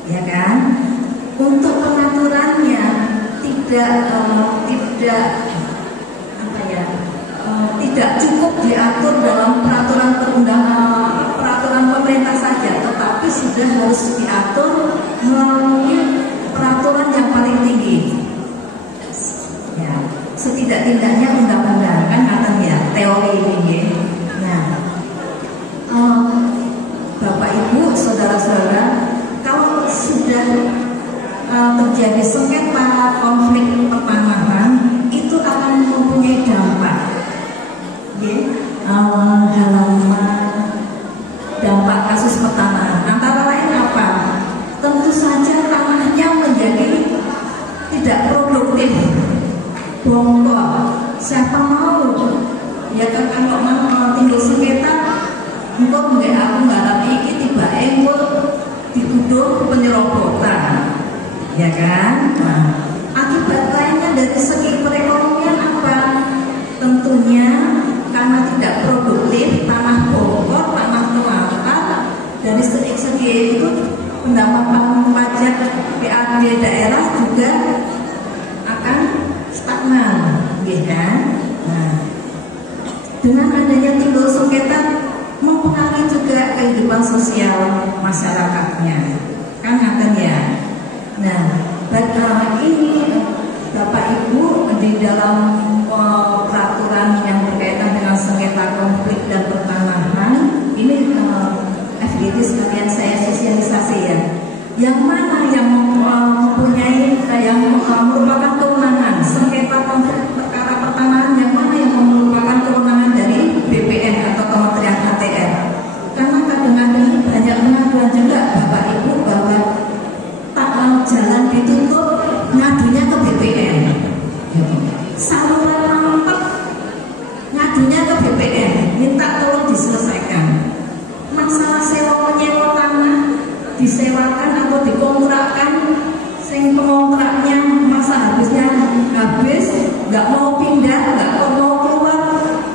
ya kan? Untuk pengaturannya tidak cukup diatur dalam peraturan peraturan pemerintah saja, tetapi sudah harus diatur melalui peraturan yang paling tinggi. Ya, setidak-tidaknya undang-undang kan katanya teori ini. Nah, Bapak Ibu, saudara-saudara, kalau sudah terjadi sengketa konflik pertanahan, itu akan mempunyai dampak. Dampak kasus pertanahan antara lain apa? Tentu saja tanahnya menjadi tidak produktif, bongkar. Siapa mau? Ya kan kalau mau tinggal sengketa, engkau nggak aku nggak iki tiba engkau dituduh penyerobotan, ya kan? Nah, akibat lainnya dari segi perekonomian apa? Tentunya karena tidak produktif, tanah bongkar, tanah melangkah, dari segi itu pendapatan pajak PAD daerah juga akan stagnan, ya kan? Nah, dengan adanya timbul sengketa mempengaruhi juga kehidupan sosial masyarakatnya, kan akan ya. Nah, ini Bapak Ibu di dalam peraturan yang berkaitan dengan sengketa konflik dan pertanahan ini FGD sekalian saya sosialisasi ya. Yang mana yang mempunyai yang merupakan kewenangan sengketa konflik perkara pertanahan, yang mana yang merupakan kewenangan dari BPN atau Kementerian ATR. Karena kadang-kadang banyak pengaduan juga Bapak Ibu bahwa jalan ditutup, ngadunya ke BPN. Saluran mampet, ngadunya ke BPN, minta tolong diselesaikan. Masalah sewa menyewa tanah, disewakan atau dikontrakkan, sing pengontraknya masa habisnya habis, nggak mau pindah, nggak mau keluar,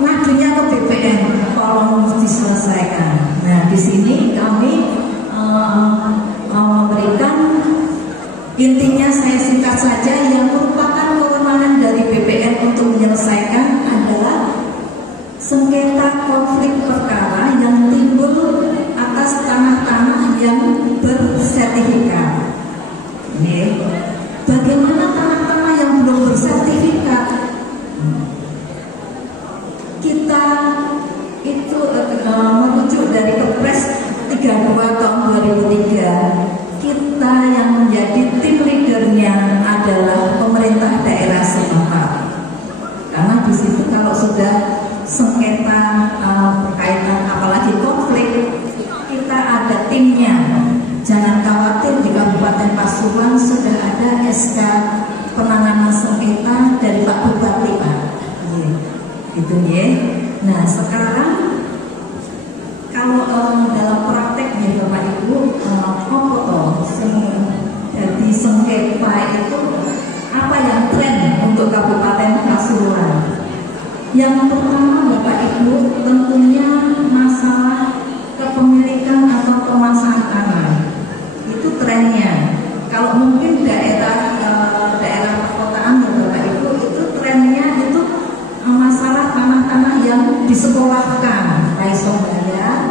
ngadunya ke BPN, tolong diselesaikan. Nah, di sini kami memberikan, intinya saya singkat saja, yang merupakan kewenangan dari BPN untuk menyelesaikan adalah habis itu kalau sudah sengketa berkaitan apalagi konflik, kita ada timnya. Jangan khawatir, di Kabupaten Pasuruan sudah ada SK penanganan sengketa dari Pak Bupati, Pak. Gitu ya. Nah sekarang kalau dalam prakteknya Bapak Ibu, jadi sengketa itu apa yang tren untuk Kabupaten Pasuruan? Yang pertama Bapak Ibu tentunya masalah kepemilikan atau pemasangan tanah. Itu trennya. Kalau mungkin daerah perkotaan ya Bapak Ibu, itu trennya itu masalah tanah-tanah yang disekolahkan, raiso bayar,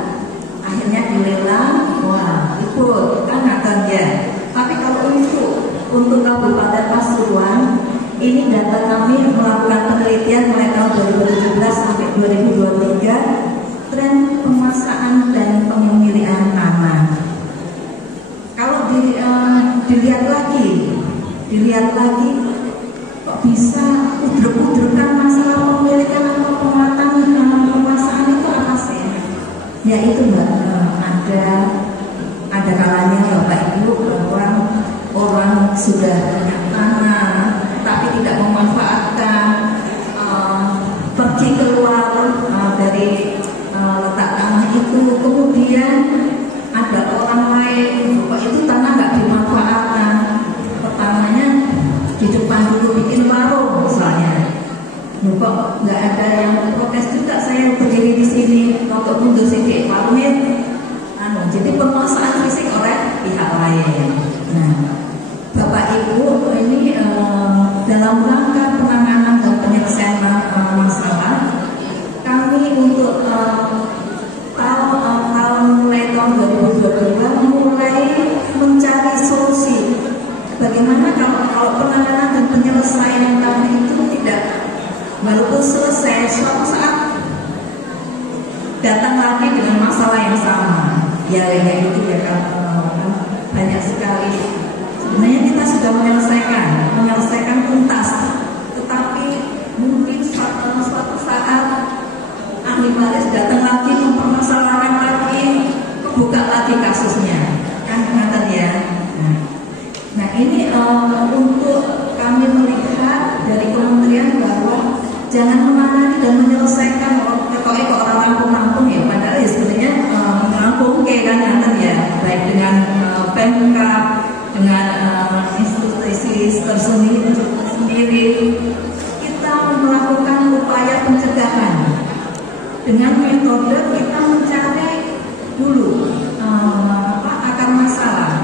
akhirnya dilelang, wah ikut kan akan ya. Tapi kalau untuk Kabupaten Pasuruan, ini data kami melakukan penelitian mulai tahun 2017 sampai 2023, tren pemasangan dan pemilikan tanah. Kalau dilihat lagi, kok bisa udrek-udrekan masalah pemilikan atau pemasangan itu apa sih? Ya itu Mbak, ada kalanya Bapak Ibu bahwa orang sudah punya tanah tapi tidak memanfaatkan, pergi keluar dari letak tanah itu, kemudian ada orang lain kok itu tanah nggak dimanfaatkan, pertamanya di depan dulu bikin warung misalnya, kok nggak ada yang protes juga, saya berdiri di sini untuk mundur sedikit warungnya, jadi penguasaan fisik oleh pihak lain. Nah, Bapak Ibu, ini dalam rangka penanganan dan penyelesaian masalah, kami untuk mulai tahun 2022 mulai mencari solusi. Bagaimana kalau penanganan dan penyelesaian kami itu tidak walaupun selesai, suatu saat datang lagi dengan masalah yang sama. Ya kayak gitu ya kan, banyak sekali. Sebenarnya kita sudah menyelesaikan tuntas, tetapi mungkin suatu saat ahli waris datang lagi mempermasalahkan lagi, kebuka lagi kasusnya, kan ngeten ya. Nah ini untuk kami melihat dari kementerian bahwa jangan menangani dan menyelesaikan ke orang rampung-rampung ya, padahal ya sebenarnya merampung kayak kan ngeten ya, baik dengan Pemkab, dengan institusi tersendiri, kita melakukan upaya pencegahan dengan metode kita mencari dulu akar masalah,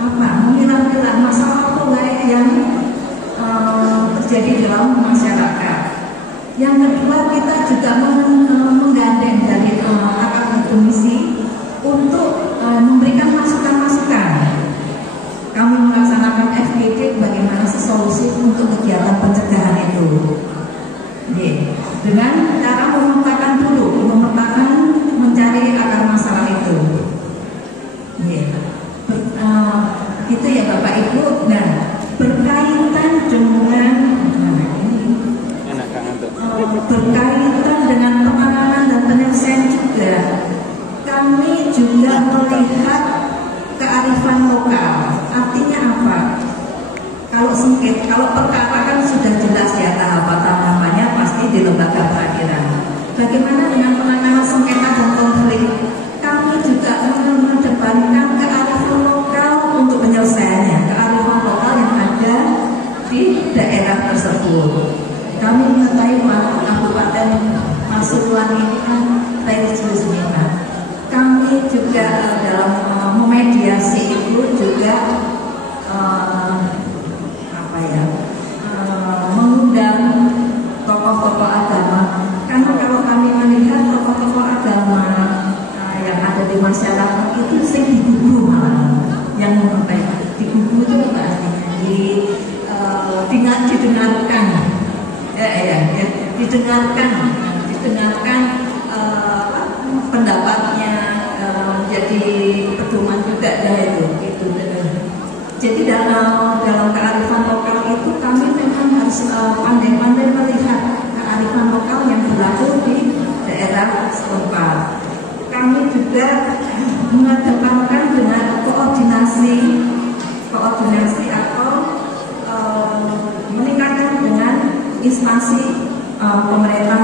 memilah-milah masalah apa yang terjadi dalam masyarakat. Yang kedua, kita juga menggandeng dari akar komisi untuk memberikan masukan-masukan. Kami melaksanakan FGD bagaimana solusi untuk kegiatan pencegahan itu. Dengan cara memetakan mencari akar masalah itu. Gitu ya Bapak Ibu. Nah, berkaitan dengan penanganan dan penyelesaian juga, kami juga melihat kearifan lokal. Artinya apa? Kalau perkara kan sudah jelas ya tahapan-tahapannya pasti di lembaga peradilan. Bagaimana dengan penanganan sengketa dan konflik? Kami juga mengedepankan kearifan lokal untuk penyelesaiannya, kearifan lokal yang ada di daerah tersebut. Kami mengetahui Kabupaten Pasuruan ini kan religius Pak. Kami juga dalam memediasi itu juga mengundang tokoh-tokoh agama. Karena kalau kami melihat tokoh-tokoh agama yang ada di masyarakat itu sering digugu malah, yang digugu itu apa artinya? Didengarkan pendapatnya, jadi pedoman juga itu. Jadi dalam kearifan lokal itu kami memang harus pandai-pandai melihat kearifan masih pemerintah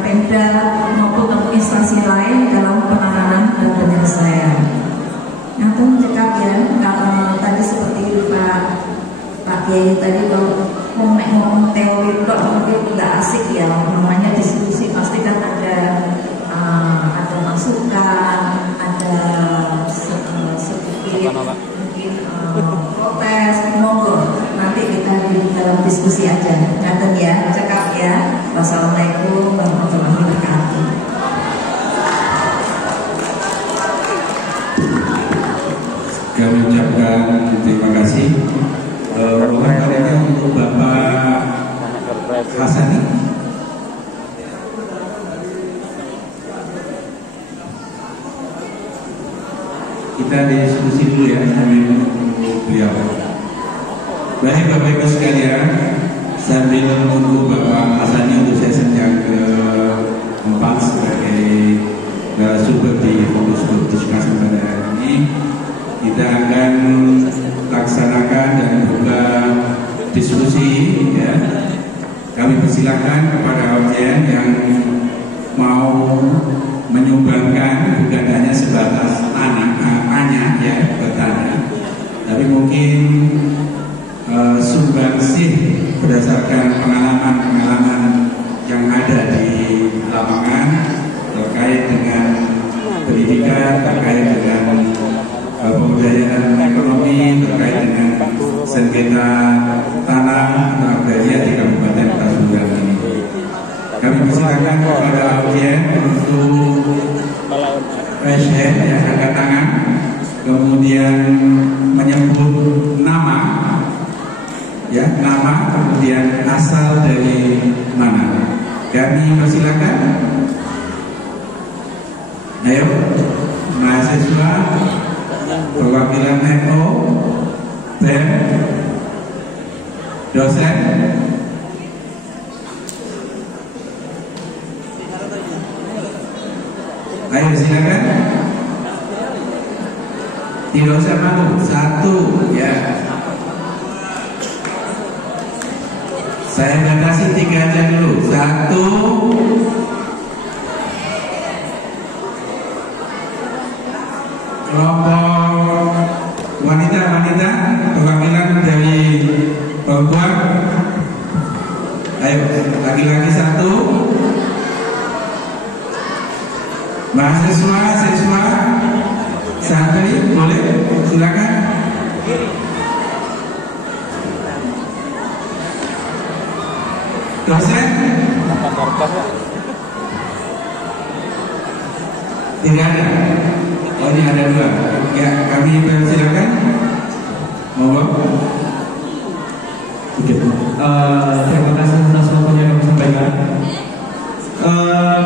Pemda maupun instansi lain dalam penanganan dan penyelesaian. Yang itu mencekap ya, kalau tadi seperti Pak Kiai tadi kalau ngomong teori kok mungkin nggak asik ya, namanya diskusi pasti kan ada masukan, ada sedikit mungkin protes, monggo nanti kita di dalam diskusi aja, ngaten ya, cekap ya. Wassalamualaikum warahmatullahi wabarakatuh. Kami ucapkan terima kasih. Barangkali untuk Bapak Hasani. Kita diskusi dulu ya sambil menunggu beliau. Baik Bapak Ibu sekalian, sambil menunggu Bapak Hasani untuk sesi yang keempat sebagai sumber di fokus diskusi pada hari ini, kita akan laksanakan dan buka diskusi ya. Kami persilakan kepada audiens yang mau menyumbangkan, bukan hanya sebatas tanya ya, bertanya, tapi mungkin sumbangsih berdasarkan pengalaman-pengalaman yang ada di lapangan terkait dengan pendidikan, terkait dengan pemberdayaan ekonomi, terkait dengan sengketa tanah atau agraria di Kabupaten Pasuruan ini. Kami persilakan kepada audiens untuk raise hand, yang angkat tangan, kemudian menyebut nama, ya nama, kemudian asal dari mana. Kami persilakan. Ayo, mahasiswa, perwakilan NO, BEM, dosen. Ayo silakan. Tidak usah malu, satu ya. Saya batasi 3 aja dulu. 1. Kelompok wanita perwakilan dari perempuan. Ayo, laki-laki 1. Mahasiswa, siswa, santri, boleh, silakan. Dosen? Tidak ada. Oh, ini ada 2. Ya, kami persilakan. Monggo. Terima kasih atas waktunya yang kami sampaikan.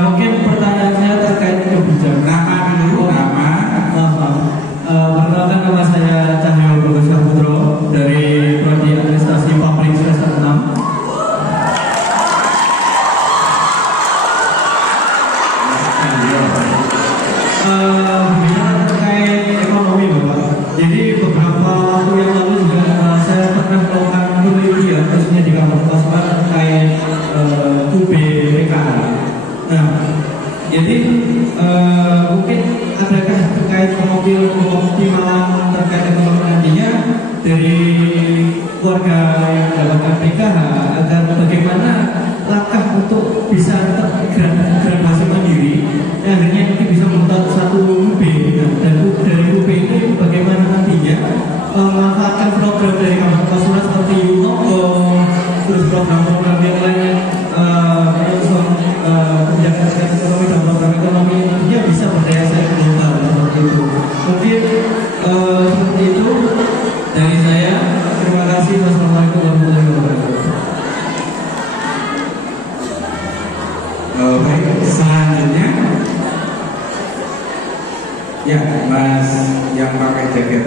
Mungkin pertanyaan saya terkait kebijakan. Nama dulu, nama. Perkenalkan, nama saya Cahyo Bagus Kaputro dari Prodi Administrasi Publik semester 6. Bicara terkait ekonomi, Bapak. Jadi beberapa waktu yang lalu juga saya pernah melakukan penelitian khususnya di kampus Pasuruan terkait UBPK. Nah, jadi mungkin adakah terkait pengoptimalan terkait ekonomi nantinya dari keluarga yang mendapatkan PKH agar bagaimana langkah untuk bisa tergradasi mandiri yang akhirnya mungkin bisa membuat satu UB, dan dari UB ini bagaimana nantinya memanfaatkan program dari kampus Pasuruan seperti Yunoto, terus program-program yang lainnya kebijakan ekonomi dan program ekonomi nantinya bisa berdaya saing global seperti itu. Mungkin seperti itu dari saya. Terima kasih. Wassalamualaikum warahmatullahi wabarakatuh. Baik, selanjutnya ya Mas yang pakai jaket,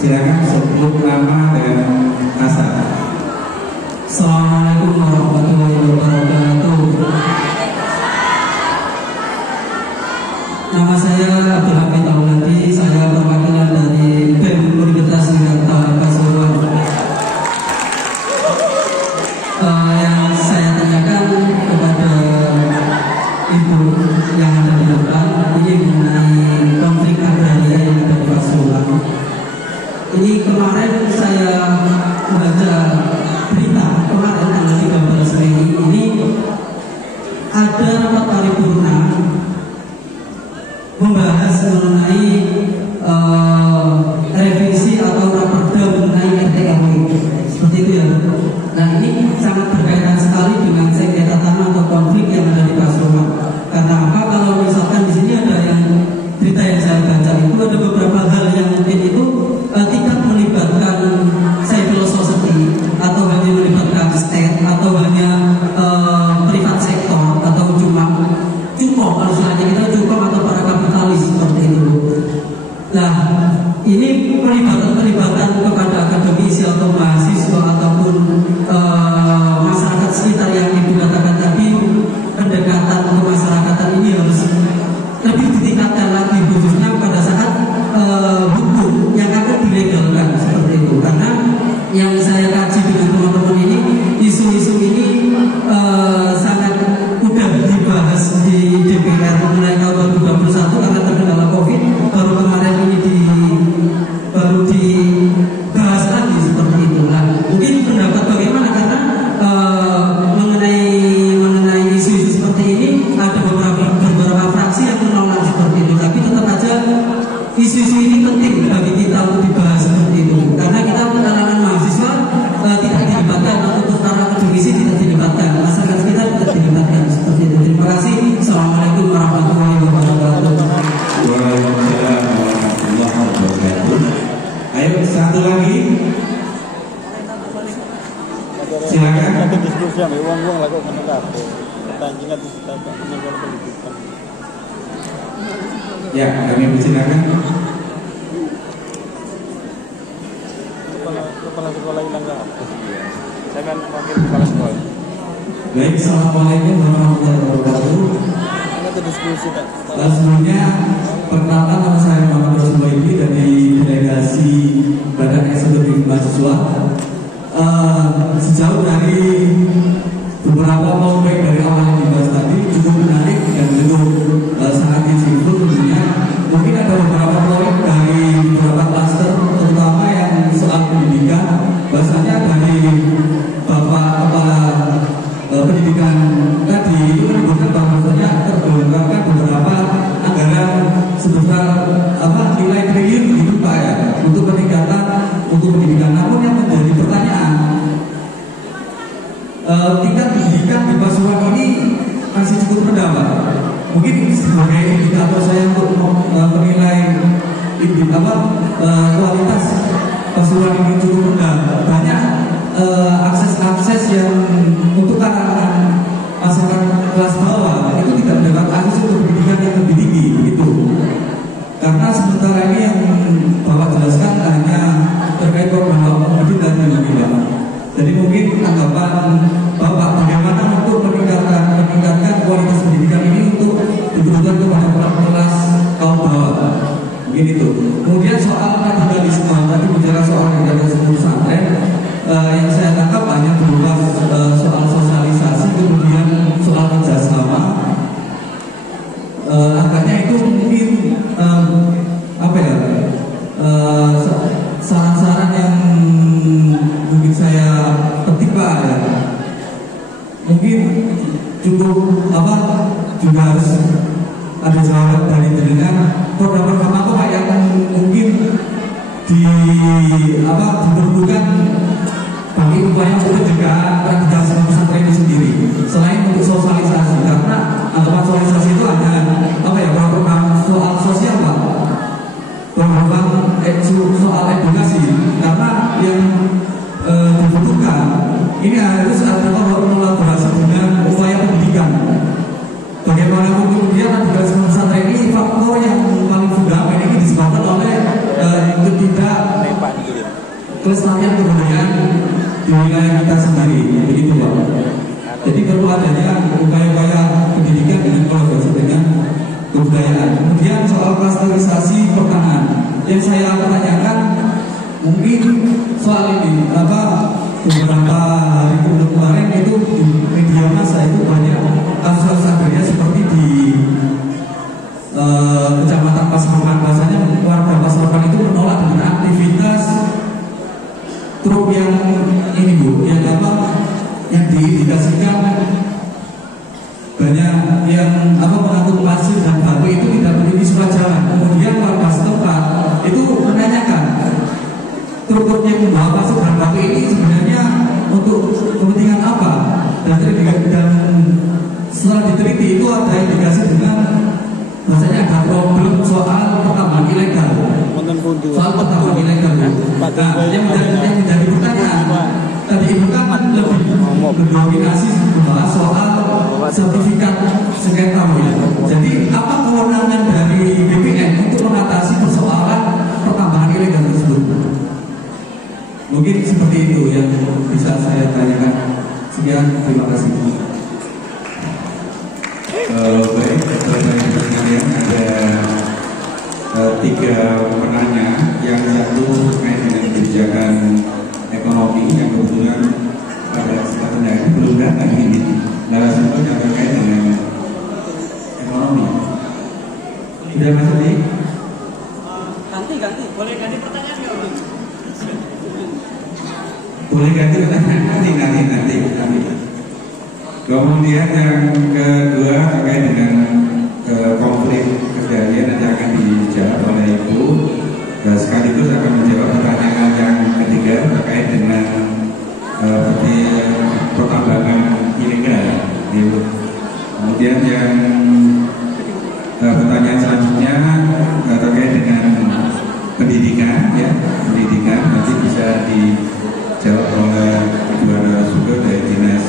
silakan sebut nama dan asal. Assalamualaikum warahmatullahi wabarakatuh. Nama saya Abdul Hamid Auladi, saya perwakilan dari BEM Universitas Wirata Pasuruan. yang saya tanyakan kepada Ibu yang ada di depan ini mengenai konflik agraria yang ada di Pasuruan. Ini kemarin saya baca berita kemarin tanggal 13 Mei ini ada rapat paripurna membahas mengenai revisi atau raperda mengenai RTRW seperti itu ya. Nah ini sangat berkaitan sekali dengan sengketa tanah atau konflik yang ada di Pasuruan. Karena apa? Kalau misalkan di sini ada yang berita yang saya baca itu ada beberapa hal yang mungkin itu tidak melibatkan civil society atau hanya melibatkan state atau hanya privat sektor atau cuma cukup kalau misalnya kita cukup atau para kapitalis seperti itu. Nah ini pelibatan kepada akademisi atau mahasiswa ataupun masyarakat sekitar yang Ibu katakan tadi, pendekatan kemasyarakatan ini harus lebih ditingkatkan lagi khususnya pada saat hukum yang akan dilegalkan seperti itu. Karena yang saya kaji dengan teman-teman ini, isu-isu ini sangat mudah dibahas di DPR mulai tahun 2021 karena terkendala COVID, baru kemarin ini baru dibahas lagi seperti itu. Nah, mungkin pendapat bagaimana karena mengenai isu-isu seperti ini ada beberapa fraksi yang menolak seperti itu, tapi tetap aja isu-isu ini penting bagi kita untuk dibahas seperti itu karena kita kalangan mahasiswa tidak dilibatkan untuk para akademisi tidak dilibatkan, masyarakat kita tidak dilibatkan seperti itu. Terima kasih. Assalamualaikum warahmatullahi wabarakatuh. Waalaikumsalam warahmatullahi wabarakatuh. Ayo satu lagi. Silakan. Ada diskusi sama uang-uang lah kok kena kabeh. Tanjingan di kita Pak negara pendidikan. Ya, kami persilakan. Kepala sekolah hilang nggak? Saya kan wakil kepala sekolah. Baik, assalamualaikum warahmatullahi wabarakatuh. Ada diskusi Pak. Sebelumnya perkenalkan nama saya Muhammad Rasulullah dari delegasi Badan Eksekutif Mahasiswa. Sejauh dari beberapa poin dari awal yang dibahas tadi cukup menarik dan cukup sangat insightful tentunya. Mungkin ada beberapa poin dari beberapa klaster terutama yang soal pendidikan. Bahasanya dari Bapak Kepala Pendidikan tadi itu menyebutkan bahwasanya tergelontorkan beberapa anggaran sebesar nilai triliun gitu Pak ya untuk peningkatan untuk pendidikan. Namun yang menjadi pertanyaan tingkat pendidikan di Pasuruan ini masih cukup rendah Pak. Mungkin sebagai indikator saya untuk menilai kualitas Pasuruan ini cukup rendah. Banyak akses yang untuk kalangan masyarakat kelas bawah itu tidak mendapat akses untuk pendidikan yang lebih tinggi begitu. Karena sementara ini yang Bapak jelaskan hanya terkait program mudik dan lain-lain. Jadi mungkin tanggapan Bapak bagaimana untuk meningkatkan kualitas pendidikan ini untuk dibutuhkan kepada kelas kaum bawah. Mungkin itu. Kemudian soal radikalisme tadi bicara soal radikalisme pesantren, yang saya tangkap hanya berupa soal sosialisasi, kemudian soal kerjasama. Agaknya itu mungkin saran-saran yang mungkin saya petik Pak ya. Mungkin cukup juga harus ada jawaban dari jenengan program-program apa Pak yang mungkin diperlukan bagi upaya untuk pencegahan radikalisme pesantren itu sendiri selain untuk sosialisasi, karena anggapan sosialisasi itu ada program soal sosial Pak, program soal edukasi, karena yang dibutuhkan ini harus ada kolaborasi dengan upaya pendidikan. Bagaimanapun kemudian radikalisme pesantren ini faktor yang paling fundamental ini disebabkan oleh kelestarian kebudayaan di wilayah kita sendiri, begitu Pak. Jadi perlu adanya upaya-upaya pendidikan dengan kolaborasi dengan kebudayaan. Kemudian soal klasterisasi pertanahan yang saya tanyakan mungkin soal ini beberapa hari kemarin itu di media massa itu banyak kasus agraria seperti di Kecamatan Pasuruan, bahasanya warga Pasuruan itu menolak dengan aktivitas truk yang ini Bu, yang diindikasikan banyak yang mengangkut pasir dan batu itu tidak memiliki surat jalan. Kemudian warga setempat itu menanyakan truk yang membawa pasir dan batu ini sebenarnya untuk kepentingan apa? Dan setelah diteliti itu ada indikasi dengan bahasanya ada problem soal pertambangan ilegal. Soal pertambangan ilegal. Nah, yang menjadi pertanyaan tadi itu kan lebih mendominasi membahas soal sertifikat sengketa ya. Jadi apa kewenangan dari BPN untuk mengatasi persoalan pertambangan ilegal tersebut? Mungkin seperti itu yang bisa saya tanyakan. Sekian, terima kasih. Baik, pertanyaan sekalian, ada 3 penanya. Yang satu terkait dengan kebijakan ekonomi yang kebetulan pada kesempatan ini belum datang ini narasumber yang terkait dengan ekonomi. Sudah masuk nih? Ganti, boleh ganti pertanyaan nggak? Boleh ganti pertanyaan nanti. Kemudian yang kedua terkait dengan konflik agraria nanti akan dijawab oleh Ibu. Sekaligus akan menjawab pertanyaan yang ketiga terkait dengan seperti pertambangan ilegal. Kemudian yang pertanyaan selanjutnya terkait dengan pendidikan, ya, pendidikan nanti bisa dijawab oleh kedua narasumber dari Dinas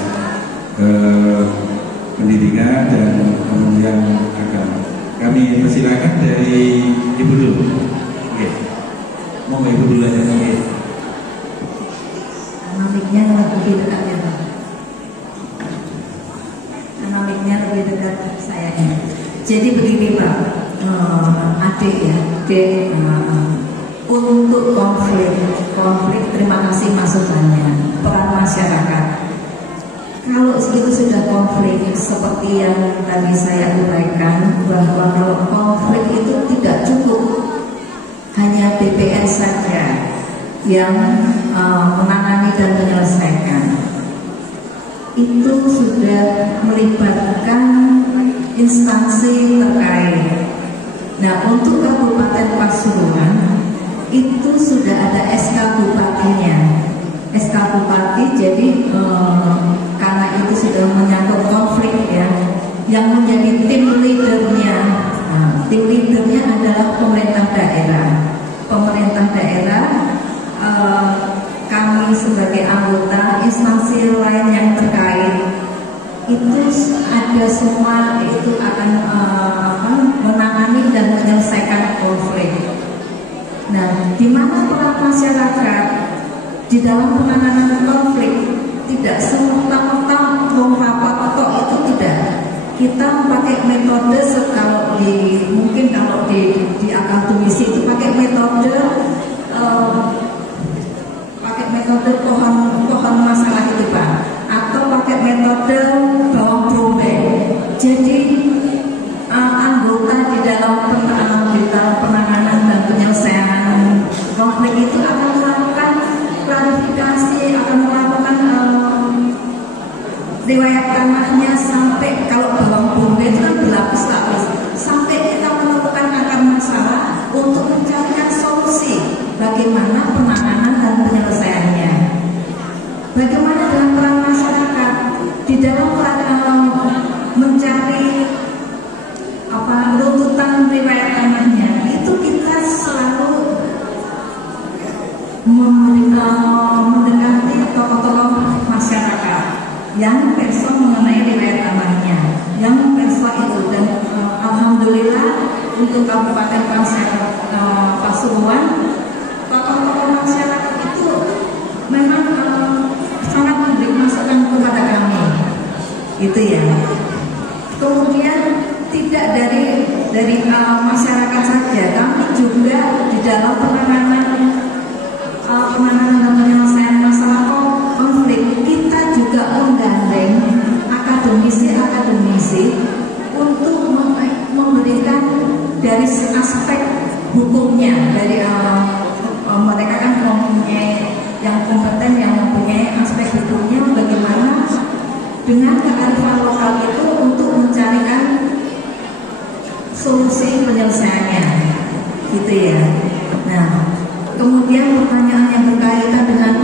Pendidikan dan kemudian agama. Kami persilakan dari Ibu dulu. Oke. Mau Ibu dulu aja. Oke. Anamiknya lebih dekat ya Pak. Anamiknya lebih dekat saya ya. Jadi begini Pak, adik ya, untuk konflik terima kasih masukannya, peran masyarakat. Kalau itu sudah konflik seperti yang tadi saya uraikan, bahwa kalau konflik itu tidak cukup hanya BPN saja yang menangani dan menyelesaikan. Itu sudah melibatkan instansi terkait. Nah, untuk Kabupaten Pasuruan itu sudah ada SK Bupatinya. SK Bupati, jadi karena itu sudah menyangkut konflik ya, yang menjadi tim leadernya, tim leadernya adalah pemerintah daerah. Pemerintah daerah, kami sebagai anggota, instansi lain yang terkait itu ada semua itu akan menangani dan menyelesaikan konflik. Nah, di mana peran masyarakat di dalam penanganan konflik? Tidak serta-merta rapat tok itu tidak. Kita pakai metode mungkin kalau di akademisi itu pakai metode pohon masalah itu Pak, atau pakai metode bawang bombay. Jadi anggota di dalam penanganan dan penyelesaian konflik itu akan melakukan klarifikasi, akan melakukan riwayat tanahnya sampai, kalau bawang bombay itu kan berlapis-lapis, sampai kita menemukan akar masalah untuk mencarikan solusi bagaimana penanganan dan penyelesaiannya. Bagaimana dengan peran masyarakat di dalam mencari runtutan riwayat tanahnya? Itu kita selalu mendekati tokoh-tokoh masyarakat yang perso mengenai riwayat tanahnya, yang perso itu. Dan alhamdulillah untuk Kabupaten Pasuruan, tokoh-tokoh masyarakat itu memang sangat memberi masukan kepada kami, itu ya. Kemudian tidak dari masyarakat saja, kami juga di dalam penanganan dan penyelesaian masalah konflik, kita dengan kearifan lokal itu untuk mencarikan solusi penyelesaiannya, gitu ya. Nah, kemudian pertanyaan yang berkaitan dengan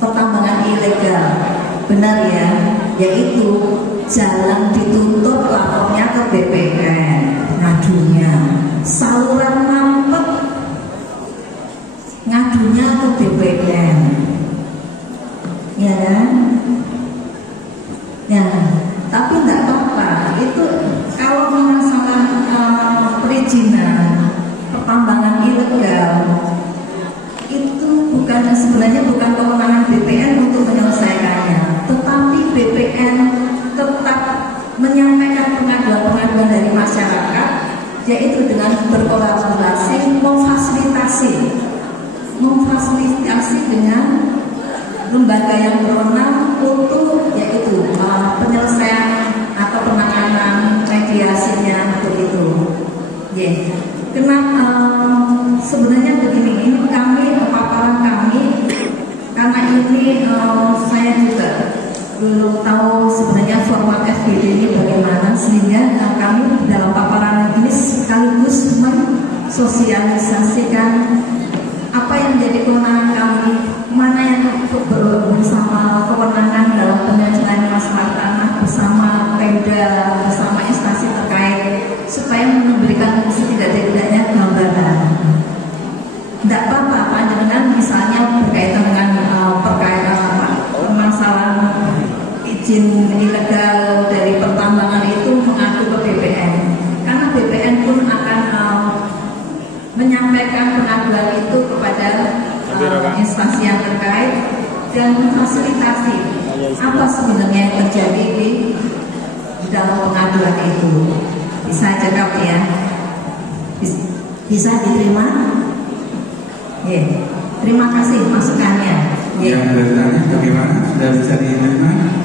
pertambangan ilegal, benar ya, yaitu jalan ditutup, lapornya ke BPN, ngadunya, saluran mampet, ngadunya ke BPN, ya kan? Ya, tapi tidak apa-apa. Itu kalau masalah perizinan pertambangan ilegal itu sebenarnya bukan kewenangan BPN untuk menyelesaikannya, tetapi BPN tetap menyampaikan pengaduan-pengaduan dari masyarakat, yaitu dengan berkolaborasi memfasilitasi dengan lembaga yang berwenang untuk yaitu penyelesaian atau penanganan mediasinya begitu. Sebenarnya begini, ini paparan kami karena ini saya juga belum tahu sebenarnya format FGD ini bagaimana, sehingga kami dalam paparan ini sekaligus mensosialisasikan apa yang menjadi kewenangan kami, mana yang bersama kewenangan dalam penyelesaian masalah tanah bersama Pemda, bersama instansi terkait, supaya memberikan setidak-tidaknya gambaran. Tidak apa-apa dengan misalnya berkaitan dengan permasalahan izin ilegal dari pertambangan itu mengadu ke BPN, karena BPN pun akan menyampaikan pengaduan itu kepada instansi yang terkait dan memfasilitasi apa sebenarnya yang terjadi di dalam pengaduan itu. Bisa jawab ya? Bisa diterima? Terima kasih masukannya. Yang bertanya bagaimana? Sudah bisa diterima?